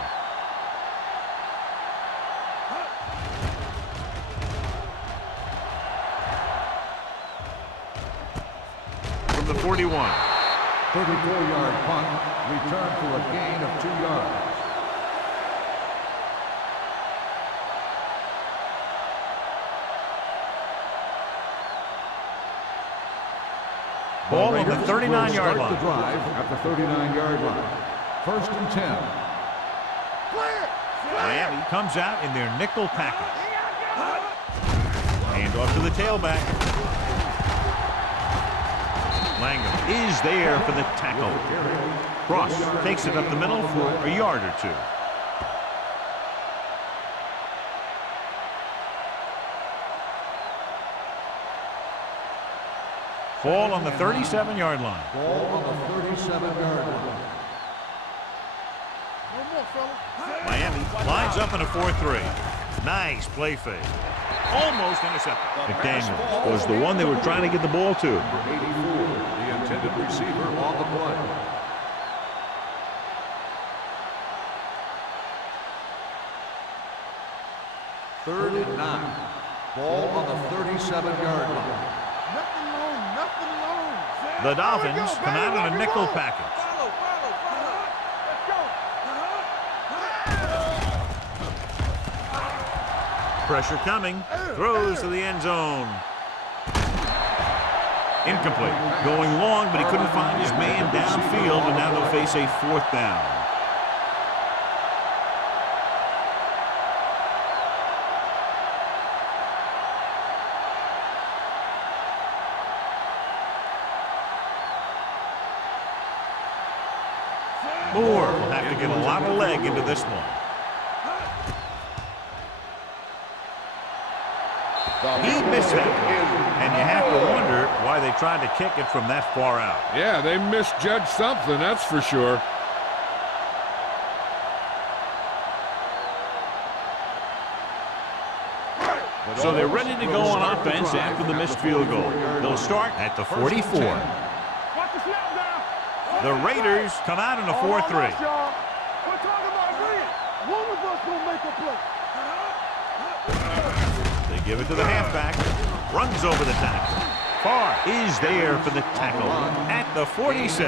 From the 41. 34-yard punt. Return for a gain of 2 yards. Ball on the 39-yard line. The drive at the 39-yard line. First and 10. Miami comes out in their nickel package. Hand off to the tailback. Langham is there for the tackle. Cross takes it up the middle for a yard or two. Ball on the 37-yard line. Ball on the 37-yard line. Miami lines up in a 4-3. Nice play fake. Almost intercepted. McDaniel was the one they were trying to get the ball to. Number 84, the intended receiver on the play. Third and 9. Ball on the 37-yard line. The Dolphins come out in a nickel package. Pressure coming. Throws to the end zone. Incomplete. Going long, but he couldn't find his man downfield, and now they'll face a fourth down. Moore will have to get a lot of leg into this one. He missed that one, and you have to wonder why they tried to kick it from that far out. Yeah, they misjudged something, that's for sure. So they're ready to go on offense after the missed field goal. They'll start at the 44. The Raiders come out in a 4-3. We're talking about agreeing. One of us gonna make a play. They give it to the halfback. Runs over the tackle. Farr is there for the tackle at the 46.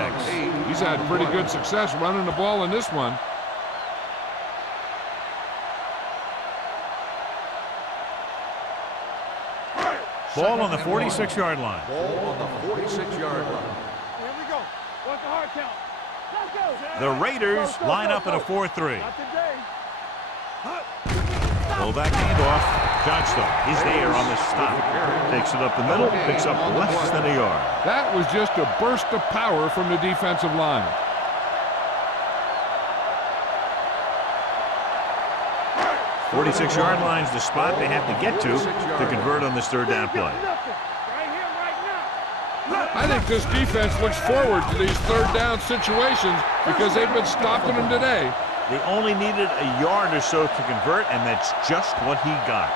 He's had pretty good success running the ball in this one. Ball on the 46-yard line. Ball on the 46-yard line. Here we go. What's the hard count? Let's go. The Raiders line up in a 4-3. Not today. Pull that handoff. Johnstone is there on the stop. Takes it up the middle, picks up less than a yard. That was just a burst of power from the defensive line. .46-yard line's the spot they have to get to convert on this third down play. I think this defense looks forward to these third down situations because they've been stopping them today. They only needed a yard or so to convert, and that's just what he got.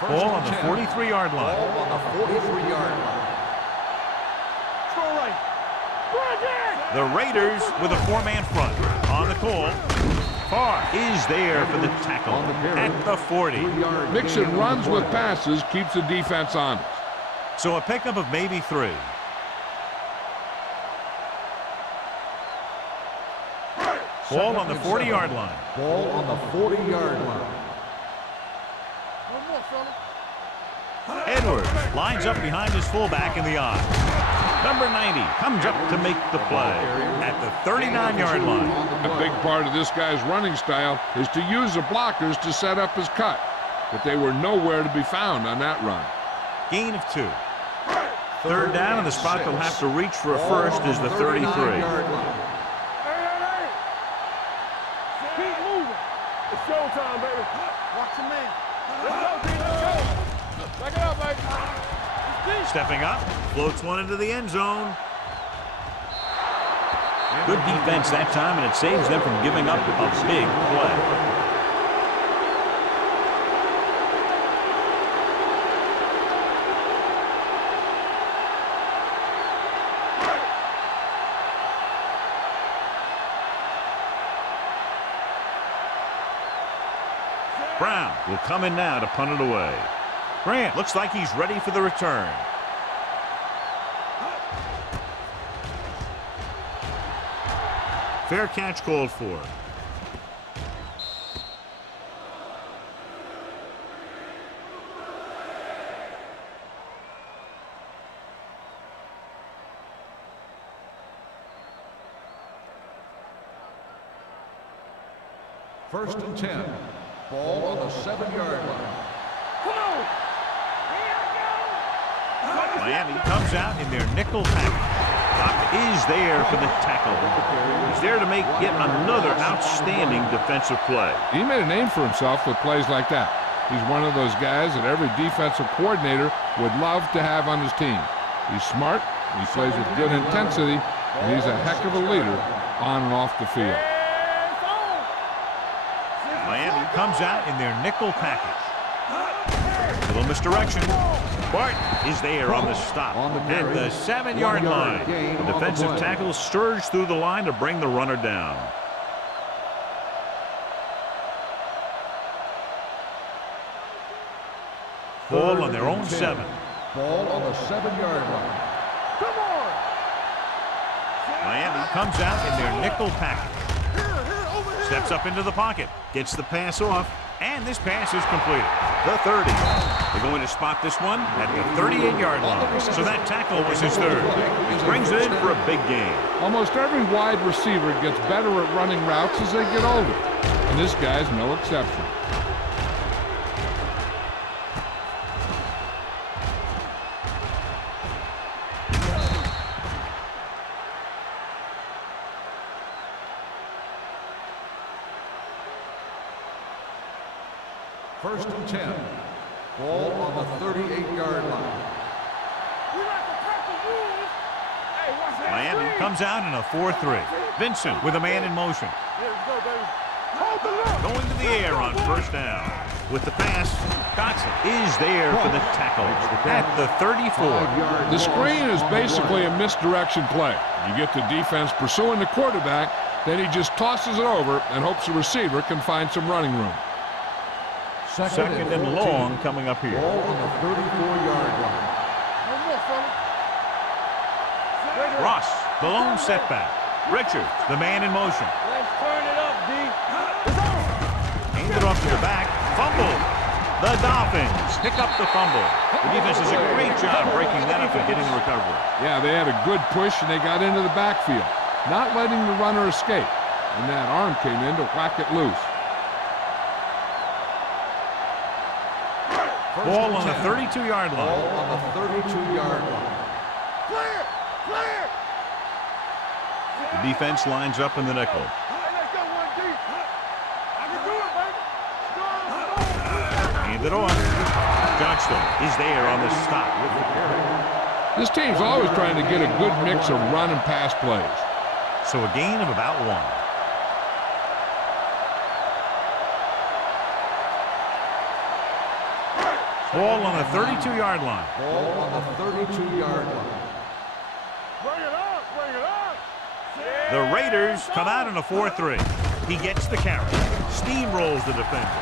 Ball on the 43-yard line. Ball on the 43-yard line. The Raiders with a four-man front. On the call, Farr is there for the tackle at the 40. Mixing runs with passes keeps the defense honest. So a pickup of maybe 3. Ball on the 40-yard line. Ball on the 40-yard line. Edwards lines up behind his fullback in the eye. Number 90 comes up to make the play at the 39-yard line. A big part of this guy's running style is to use the blockers to set up his cut, but they were nowhere to be found on that run. Gain of 2. Third down, and the spot they'll have to reach for a first is the 33. Keep moving. It's showtime, baby. Watch your man. Let's go, D. Let's go. Back it up, baby. Stepping up, floats one into the end zone. Good defense that time, and it saves them from giving up a big play. Brown will come in now to punt it away. Grant looks like he's ready for the return. Fair catch called for. First and 10. Ball on the 7-yard line. Come on. Miami comes out in their nickel package. Doc is there for the tackle. He's there to make yet another outstanding defensive play. He made a name for himself with plays like that. He's one of those guys that every defensive coordinator would love to have on his team. He's smart, he plays with good intensity, and he's a heck of a leader on and off the field. Miami comes out in their nickel package. Little misdirection. Bart is there on the stop at the 7-yard line. The defensive tackle surged through the line to bring the runner down. Ball on their own 7. Ball on the 7-yard line. Come on. Miami comes out in their nickel package. Steps up into the pocket, gets the pass off, and this pass is completed. The 30. They're going to spot this one at the 38-yard line. So that tackle was his third. He brings it in for a big gain. Almost every wide receiver gets better at running routes as they get older, and this guy's no exception. First and 10. Ball on the 38-yard line. Miami comes out in a 4-3. Vincent with a man in motion. Going to the air on first down. With the pass, Dotson is there for the tackle at the 34. The screen is basically a misdirection play. You get the defense pursuing the quarterback, then he just tosses it over and hopes the receiver can find some running room. Second and long coming up here. Ball on the 34-yard line. Ross, the lone setback. Richards, the man in motion. Let's turn it up, D. Handed off to the back. Fumble. The Dolphins pick up the fumble. The defense does a great job breaking that up and getting the recovery. Yeah, they had a good push and they got into the backfield. not letting the runner escape. And that arm came in to whack it loose. Ball on the 32-yard line. Ball on the 32-yard line. Clear! Clear! The defense lines up in the nickel. Hey, let's go one deep. I can do it, baby. Hand it off. Johnston is there on the stop with the carry. This team's always trying to get a good mix of run and pass plays. So a gain of about 1. Ball on the 32-yard line. Ball on the 32-yard line. Bring it up! Bring it up! The Raiders come out in a 4-3. He gets the carry. Steamrolls the defender.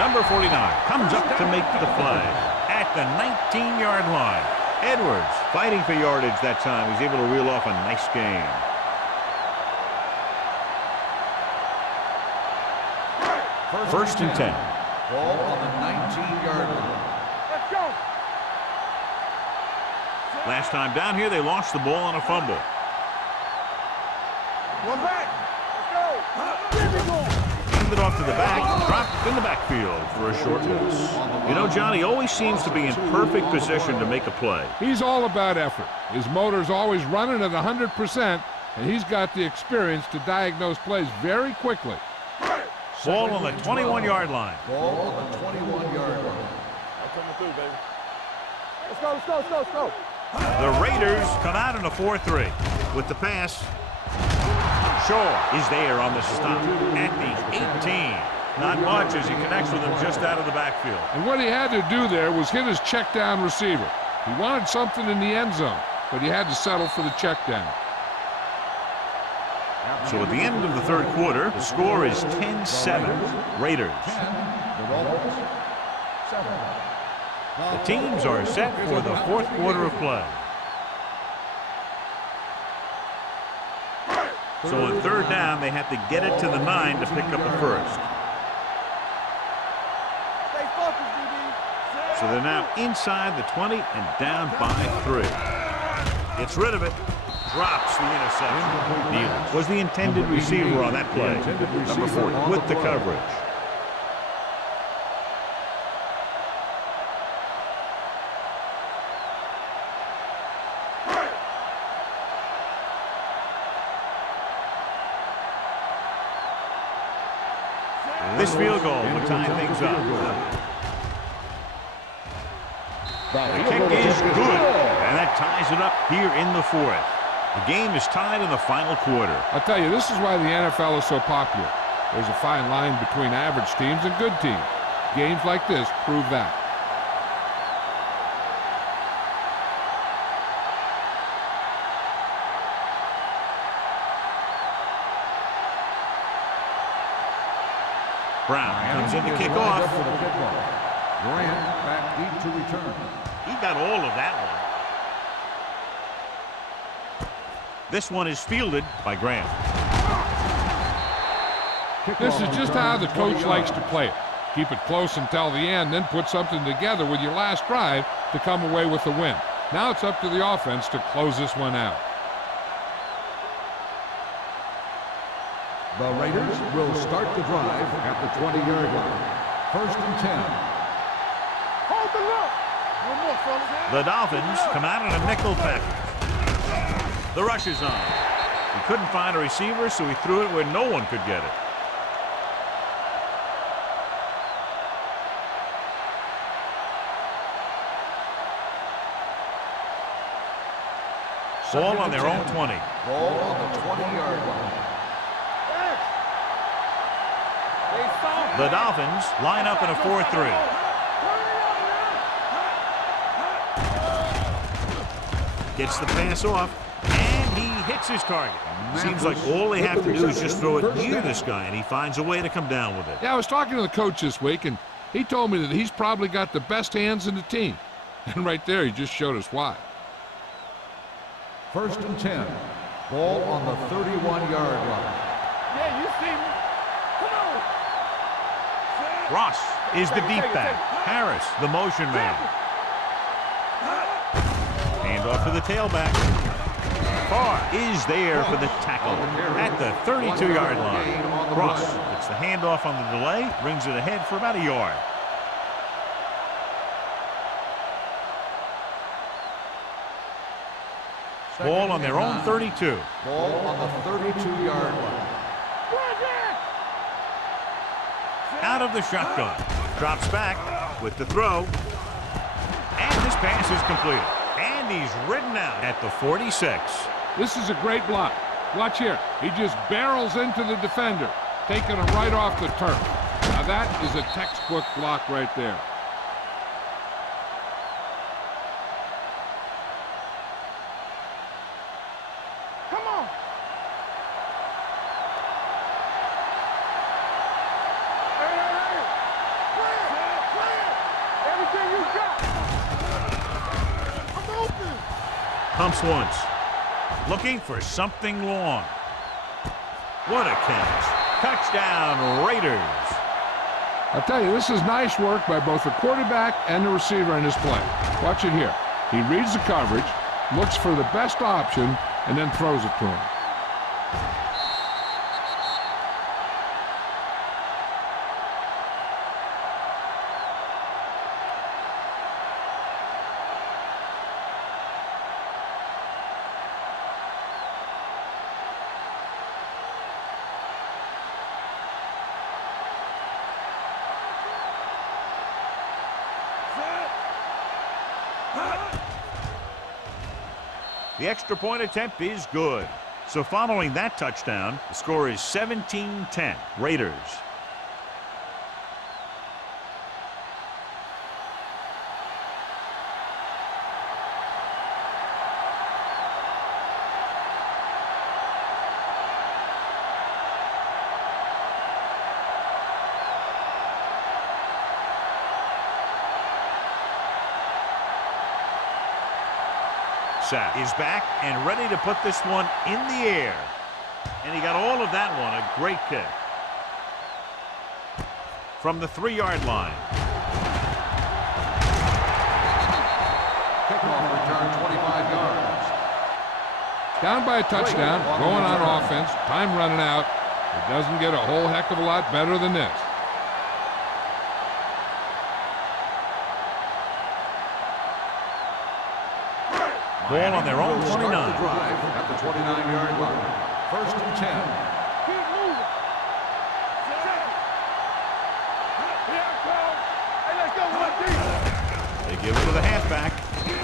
Number 49 comes up to make the play at the 19-yard line. Edwards fighting for yardage that time. He's able to reel off a nice gain. First and 10. Ball on the 19-yard line. Let's go! Last time down here, they lost the ball on a fumble. One back! Let's go! Hand it off to the back, dropped in the backfield for a short loss. You know, John, he always seems to be in perfect position to make a play. He's all about effort. His motor's always running at 100%, and he's got the experience to diagnose plays very quickly. Ball on the 21-yard line. Ball on the 21-yard line. I'm coming through, baby. Let's go, let's go, let's go, let's go. The Raiders come out in a 4-3 with the pass. Shaw is there on the stop at the 18. Not much as he connects with him just out of the backfield. And what he had to do there was hit his check down receiver. He wanted something in the end zone, but he had to settle for the check down. So at the end of the third quarter, the score is 10-7. Raiders. The teams are set for the fourth quarter of play. So on third down, they have to get it to the 9 to pick up the first. Stay focused, DB. So they're now inside the 20 and down by 3. Gets rid of it. Drops the interception. Neal was the intended receiver on that play. Number 40 with the coverage. This field goal would tie things up. The kick is good, and that ties it up here in the fourth. The game is tied in the final quarter. I'll tell you, this is why the NFL is so popular. There's a fine line between average teams and good teams. Games like this prove that. Brown comes in to kick off. Grant back deep to return. He got all of that one. This one is fielded by Graham. This is just how the coach likes to play it. Keep it close until the end, then put something together with your last drive to come away with the win. Now it's up to the offense to close this one out. The Raiders will start the drive at the 20-yard line. First and 10. Hold the look. One more, fellas. The Dolphins come out in a nickel package. The rush is on. He couldn't find a receiver, so he threw it where no one could get it. Ball on their own 20. Ball on the 20-yard line. The Dolphins line up in a 4-3. Gets the pass off, and he hits his target. Seems like all they have to do is just throw it near this guy, and he finds a way to come down with it. Yeah, I was talking to the coach this week, and he told me that he's probably got the best hands in the team. And right there, he just showed us why. First and 10. Ball on the 31-yard line. Yeah, you see me. Come on. Ross is the deep back. Harris, the motion man. Hand off to the tailback. Farr is there for the tackle at the 32-yard line. Cross gets the handoff on the delay, brings it ahead for about a yard. Ball on their own 32. Ball on the 32-yard line. Out of the shotgun. Drops back with the throw. And this pass is completed. And he's ridden out at the 46. This is a great block. Watch here. He just barrels into the defender, taking him right off the turf. Now that is a textbook block right there. Come on. Hey. Play it. Everything you got. I'm open. Pumps once. Looking for something long. What a catch. Touchdown, Raiders. I'll tell you, this is nice work by both the quarterback and the receiver in his play. Watch it here. He reads the coverage, looks for the best option, and then throws it to him. The extra point attempt is good. So following that touchdown, the score is 17-10, Raiders. Sapp is back and ready to put this one in the air. And he got all of that one. A great kick. From the 3-yard line. Kickoff return 25 yards. Down by a touchdown, going on offense, time running out. It doesn't get a whole heck of a lot better than this. Ball on their own 29. Start the drive at the 29-yard line. First and 10. Keep moving. Here it comes. Hey, let's go one deep. They give it to the halfback.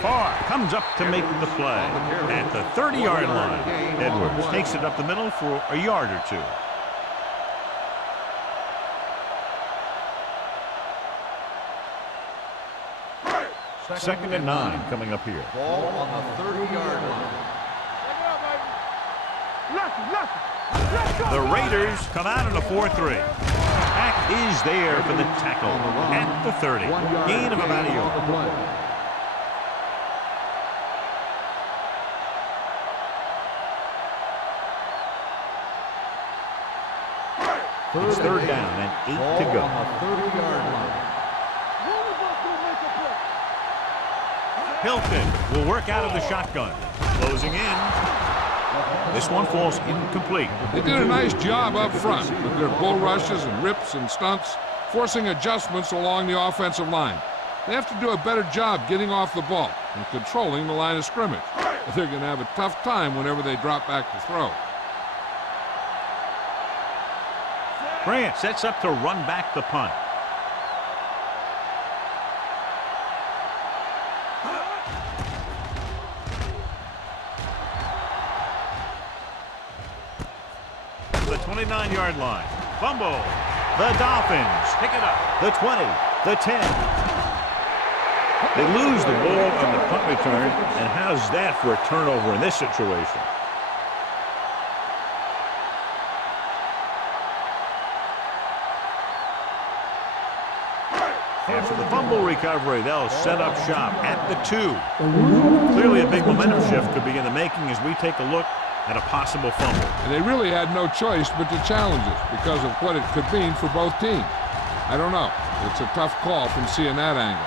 Farr comes up to make the play at the 30-yard line. Edwards takes it up the middle for a yard or two. Second and 9 coming up here. Ball on the 30-yard line. Let's go. The Raiders come out in a 4-3. Pack is there for the tackle at the 30. Gain of about a yard. It's third down and 8 to go. On the 30-yard line. Hilton will work out of the shotgun. Closing in. This one falls incomplete. They did a nice job up front with their bull rushes and rips and stunts, forcing adjustments along the offensive line. They have to do a better job getting off the ball and controlling the line of scrimmage. They're going to have a tough time whenever they drop back to throw. Grant sets up to run back the punt. The 29-yard line. Fumble. The Dolphins pick it up. The 20. The 10. They lose the ball on the punt return. And how's that for a turnover in this situation? After the fumble recovery, they'll set up shop at the 2. Clearly a big momentum shift could be in the making as we take a look at a possible fumble. And they really had no choice but to challenge it because of what it could mean for both teams. I don't know. It's a tough call from seeing that angle.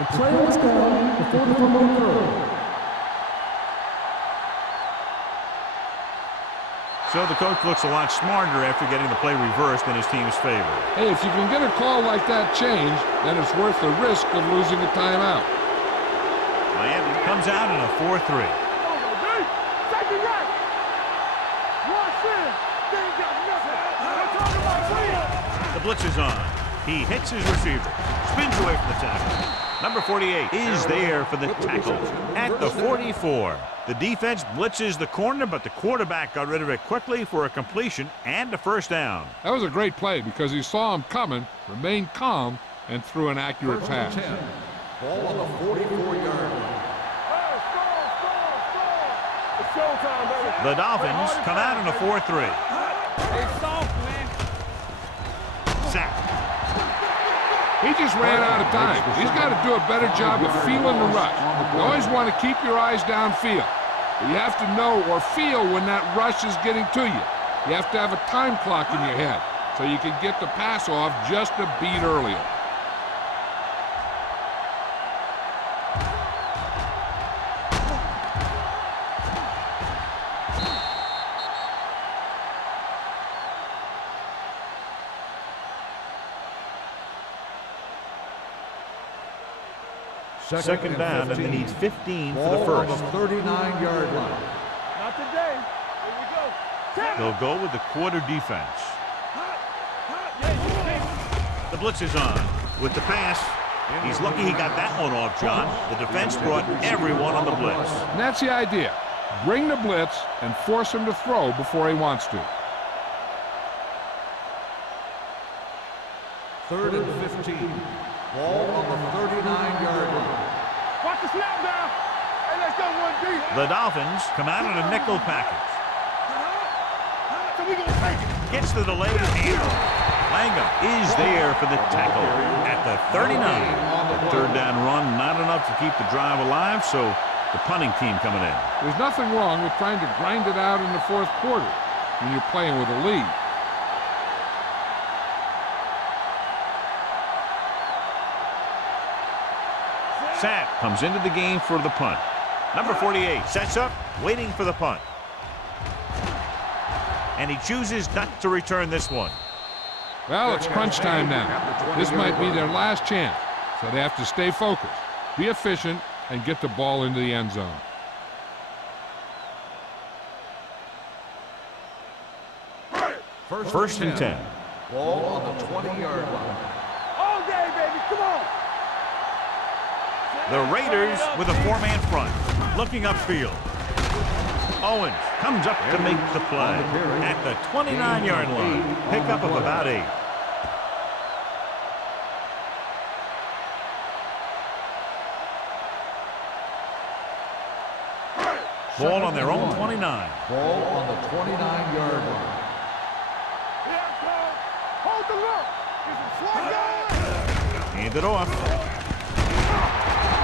The player was down before the fumbling throw. So the coach looks a lot smarter after getting the play reversed in his team's favor. Hey, if you can get a call like that changed, then it's worth the risk of losing a timeout. Miami comes out in a 4-3. The blitz is on. He hits his receiver. Spins away from the tackle. Number 48 is there for the tackle at the 44. The defense blitzes the corner, but the quarterback got rid of it quickly for a completion and a first down. That was a great play because he saw him coming, remained calm, and threw an accurate pass. Ball on the 44-yard line. The Dolphins come out in a 4-3. Sack. He just ran out of time. He's got to do a better job of feeling the rush. You always want to keep your eyes downfield. But you have to know or feel when that rush is getting to you. You have to have a time clock in your head so you can get the pass off just a beat earlier. Second down, and they need 15 for the first. On the 39-yard line. Not today. Here we go. They'll go with the quarter defense. The blitz is on. With the pass, he's lucky he got that one off, John. The defense brought everyone on the blitz. And that's the idea. Bring the blitz and force him to throw before he wants to. 3rd and 15. Ball on the 39-yard line. Watch the snap down. Hey, let's go 1 deep. The Dolphins come out in a nickel package. So we gonna take it. Gets the delayed handle. Langham is there for the tackle at the 39. The third down run, not enough to keep the drive alive, so the punting team coming in. There's nothing wrong with trying to grind it out in the fourth quarter when you're playing with a lead. Sapp comes into the game for the punt. Number 48 sets up, waiting for the punt. And he chooses not to return this one. Well, it's crunch time now. This might be their last chance, so they have to stay focused, be efficient, and get the ball into the end zone. First and 10. Ball on the 20-yard line. All day, baby. Come on. The Raiders with a four-man front, looking upfield. Owens comes up to make the play at the 29-yard line. Pickup of about 8. Ball on their own 29. Ball on the 29-yard line. Hold the look. Hand it off.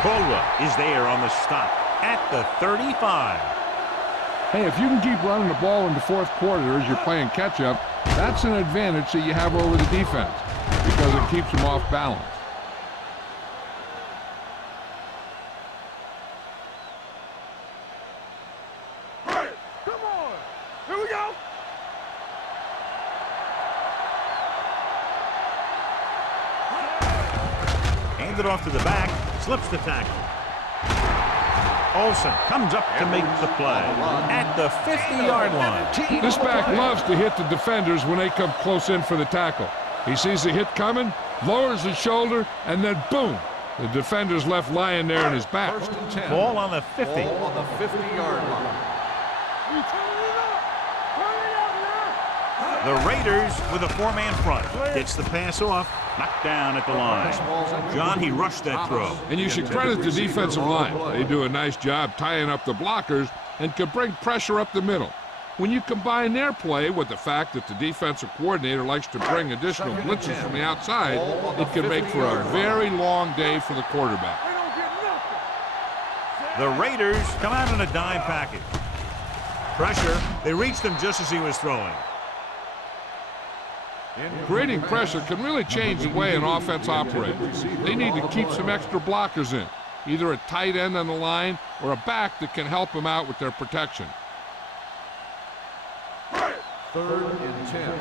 Caldwell is there on the stop at the 35. Hey, if you can keep running the ball in the fourth quarter as you're playing catch-up, that's an advantage that you have over the defense because it keeps them off balance. Come on. Here we go. Hand it off to the back, slips the tackle. Olsen comes up to make the play at the 50-yard line. This back loves to hit the defenders when they come close in for the tackle. He sees the hit coming, lowers his shoulder, and then boom, the defender's left lying there in his back. 1st and 10. Ball on the 50. Ball on the 50-yard line. We turn it up. Turn it up now. The Raiders with a four-man front. Gets the pass off, knocked down at the line. John, he rushed that throw. And you should credit the defensive line. They do a nice job tying up the blockers and can bring pressure up the middle. When you combine their play with the fact that the defensive coordinator likes to bring additional blitzes from the outside, it can make for a very long day for the quarterback. They don't get nothing. The Raiders come out in a dime package. Pressure. They reached him just as he was throwing. Creating pressure can really change the way an offense operates. They need to keep some extra blockers in, either a tight end on the line or a back that can help them out with their protection. 3rd and 10.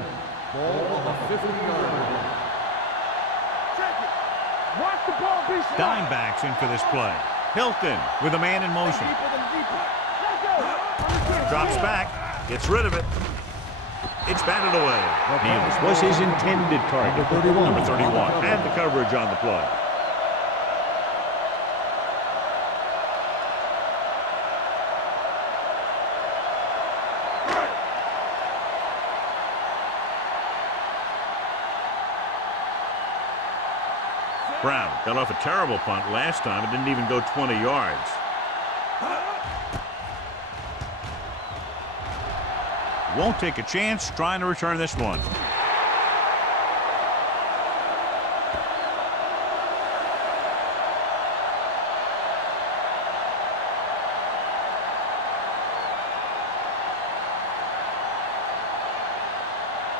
Ball on the 50-yard line. Watch the ball be strong. Dime backs in for this play. Hilton with a man in motion. Drops back, gets rid of it. It's batted away. Neal's was his intended target. Number 31. And the coverage on the play. Brown got off a terrible punt last time. It didn't even go 20 yards. Won't take a chance trying to return this one.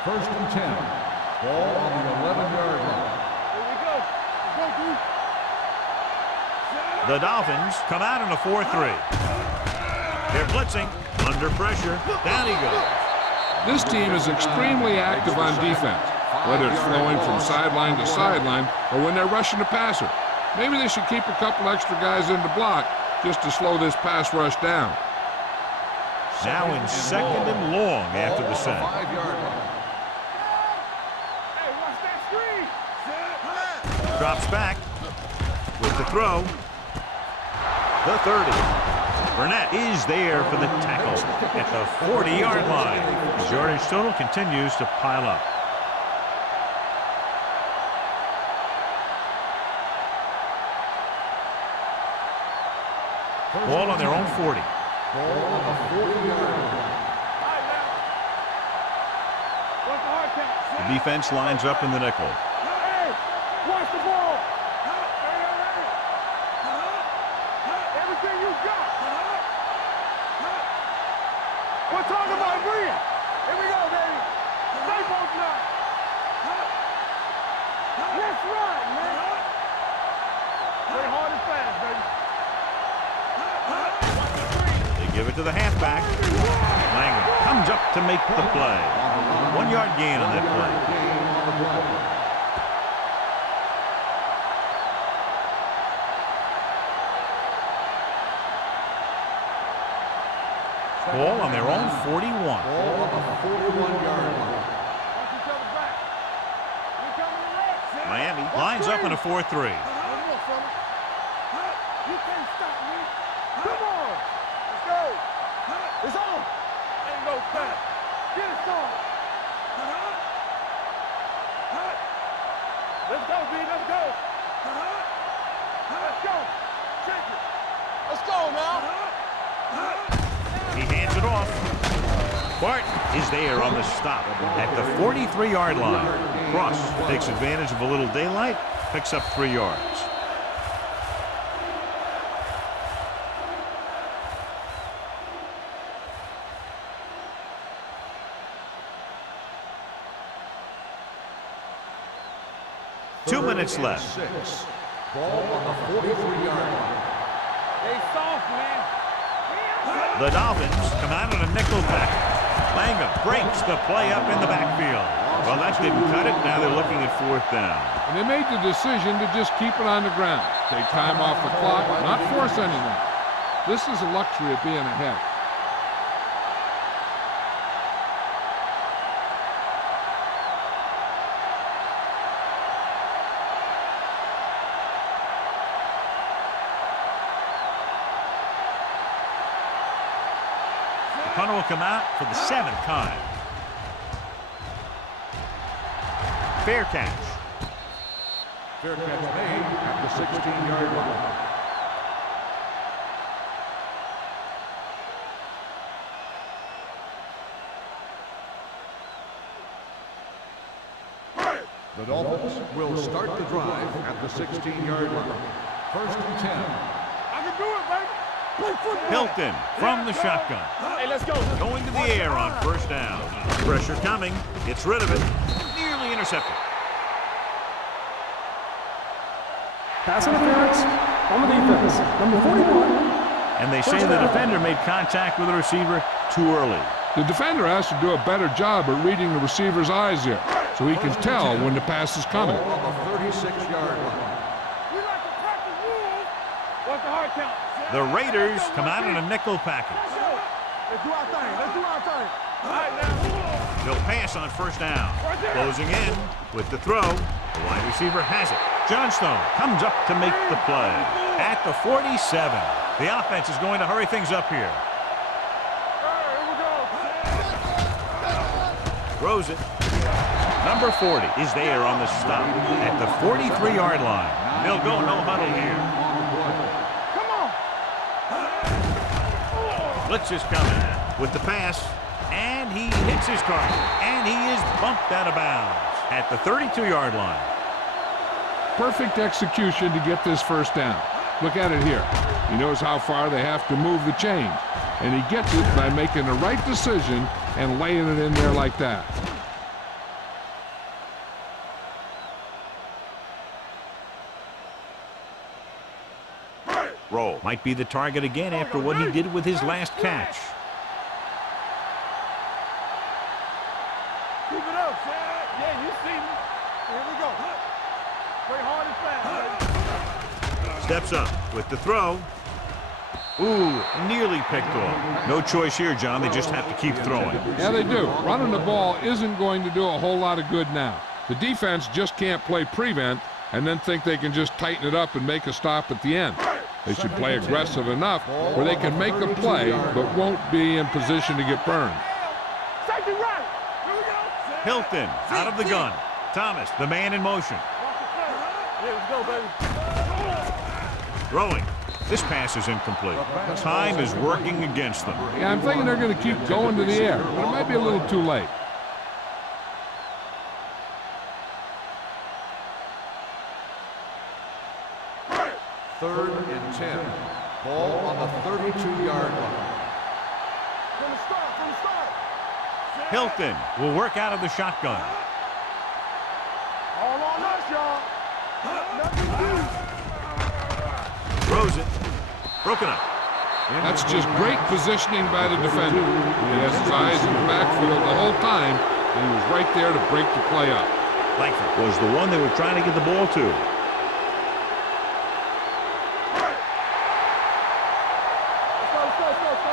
First and 10. Ball on the 11-yard line. The Dolphins come out in a 4-3. They're blitzing. Under pressure. Down he goes. This team is extremely active on defense, whether it's flowing from sideline to sideline or when they're rushing the passer. Maybe they should keep a couple extra guys in the block just to slow this pass rush down. Now in 2nd and long after the set. Hey, watch that screen. Drops back with the throw. The 30. Burnett is there for the tackle at the 40-yard line. The yardage total continues to pile up. Ball on their own 40. Ball on the 40-yard line. The defense lines up in the nickel. Hey, watch the ball. Everything you got. We're talking about Bria. Here we go, baby. Stay both now. Let's run, man. Play hard and fast, baby. They give it to the halfback. Langham comes up to make the play. 1-yard gain on that play. Ball on their own 41. Ball on the 41-yard line. Watch each other back. We coming to red. Miami lines up in a 4-3. You can't stop me. Come on. Let's go. It's on. Ain't no time. Get it started. Let's go, B. Let's go. Let's go. Check it. Let's go now. He hands it off. Bart is there on the stop at the 43-yard line. Cross takes advantage of a little daylight, picks up 3 yards. Two minutes left. 6. Ball on the 43-yard line. They soft, man. The Dolphins come out in a nickel back. Langham breaks the play up in the backfield. Well, that didn't cut it. Now they're looking at 4th down. And they made the decision to just keep it on the ground. Take time off the clock, not force anything. This is a luxury of being ahead. The punter will come out for the 7th time. Fair catch. Fair catch made at the 16-yard line. The Dolphins will start the drive at the 16-yard line. First and 10. I can do it, baby. Play football. Hilton from the shotgun. Hey, let's go. Going to the air on 1st down. Pressure coming. Gets rid of it. Nearly intercepted. Pass interference on the defense. Number 41. And they say the defender made contact with the receiver too early. The defender has to do a better job at reading the receiver's eyes here, so he can tell when the pass is coming. Ball on the 36-yard line. We like to practice rules. What's the hard count? The Raiders come out in a nickel package. Let's do our thing. Let's do our thing. All right, now. They'll pass on first down. Closing in with the throw. The wide receiver has it. Johnstone comes up to make the play. At the 47. The offense is going to hurry things up here. Throws it. Number 40 is there on the stop at the 43-yard line. They'll go no huddle here. Blitz is coming with the pass, and he hits his target, and he is bumped out of bounds at the 32-yard line. Perfect execution to get this first down. Look at it here. He knows how far they have to move the chains, and he gets it by making the right decision and laying it in there like that. Roll might be the target again after what he did with his last catch. Keep it up, Chad. Yeah, you see me. Here we go. Play hard and fast. Steps up with the throw. Ooh, nearly picked off. No choice here, John. They just have to keep throwing. Yeah, they do. Running the ball isn't going to do a whole lot of good now. The defense just can't play prevent and then think they can just tighten it up and make a stop at the end. They should play aggressive enough where they can make a play but won't be in position to get burned. Safety right. Here we go. Hilton out of the gun. Thomas, the man in motion. Here we go, baby. Throwing. This pass is incomplete. Time is working against them. Yeah, I'm thinking they're going to keep going to the air, but it might be a little too late. Third and 10. Ball on the 32-yard line. From the start. Hilton will work out of the shotgun. All on us, y'all. Nothing to do. Throws it. Broken up. That's just great positioning by the defender. He has his eyes in the backfield the whole time, and he was right there to break the play up. Langford was the one they were trying to get the ball to. Let's go.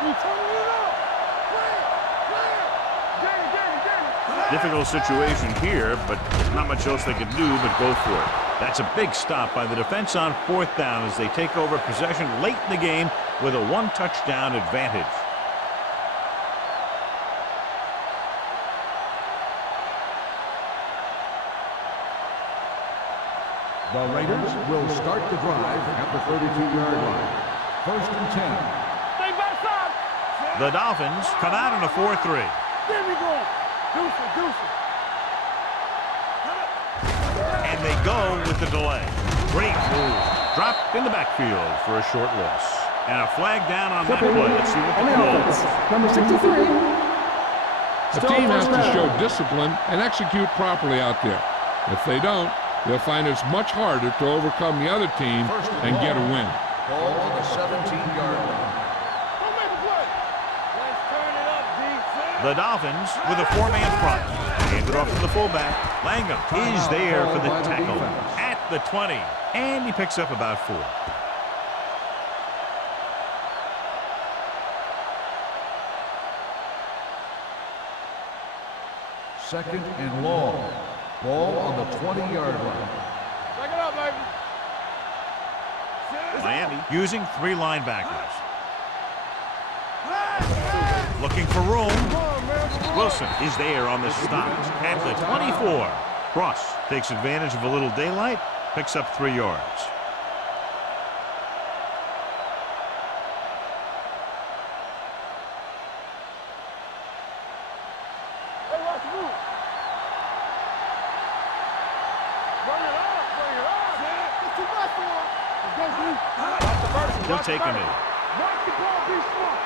We turning it up. Clear. Difficult situation here, but not much else they can do but go for it. That's a big stop by the defense on fourth down as they take over possession late in the game with a one-touchdown advantage. The Raiders will start the drive at the 32-yard line. First and 10. Stay back side. The Dolphins come out in a 4-3. There we go. Deuce it. And they go with the delay. Great move. Dropped in the backfield for a short loss. And a flag down on that play. Let's see what On the the call offense. is. Number 63. The team has to show discipline and execute properly out there. If they don't, they'll find it's much harder to overcome the other team and get a win. Ball on the 17-yard line. Don't make a play. Let's turn it up, D. The Dolphins with a four-man front. Hand it off to the fullback. Langham is there for the tackle at the 20. And he picks up about 4. Second and long. Ball on the 20-yard line. Take it up, baby. Miami using 3 linebackers. Looking for room. Wilson is there on the stop at the 24. Cross takes advantage of a little daylight, picks up 3 yards. Hey, watch the move. Bring it up. It's too much for him. Go, D. Watch the first. He'll take him in. Watch the ball be smart.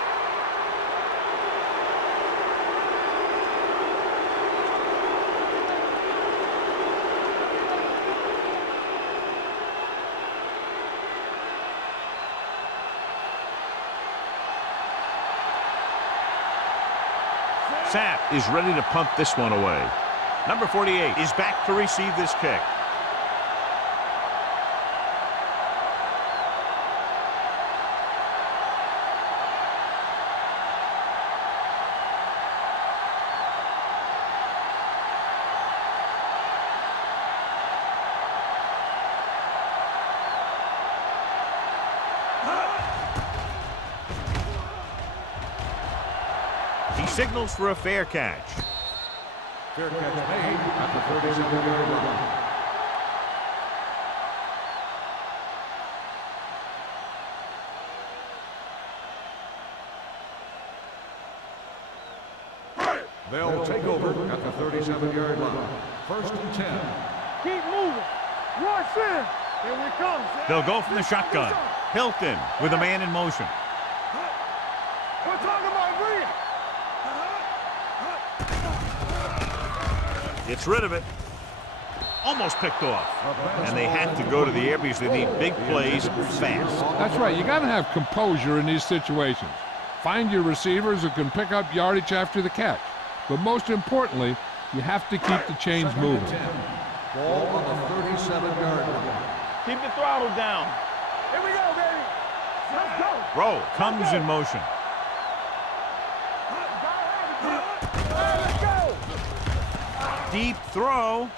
Sapp is ready to punt this one away. Number 48 is back to receive this kick. He signals for a fair catch. Fair catch made at the 37-yard line. They'll take over at the 37-yard line. 1st and 10. Keep moving. Rush in. Here we come. They'll go from the shotgun. Hilton with a man in motion. We're talking about green. Gets rid of it. Almost picked off. And they have to go to the air because they need big plays fast. That's right. You got to have composure in these situations. Find your receivers who can pick up yardage after the catch. But most importantly, you have to keep the chains moving. Ball on the 37-yard line. Keep the throttle down. Here we go, baby. Let's go. Rowe comes in motion. Let's go. Deep throw.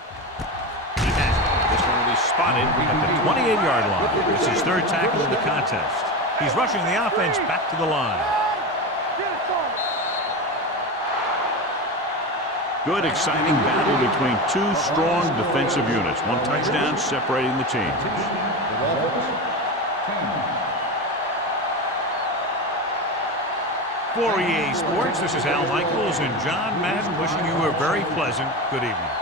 He has it. This one will be spotted at the 28-yard line. It's his third tackle of the contest. He's rushing the offense back to the line. Good, exciting battle between two strong defensive units. One touchdown separating the teams. For EA Sports, this is Al Michaels and John Madden wishing you a very pleasant good evening.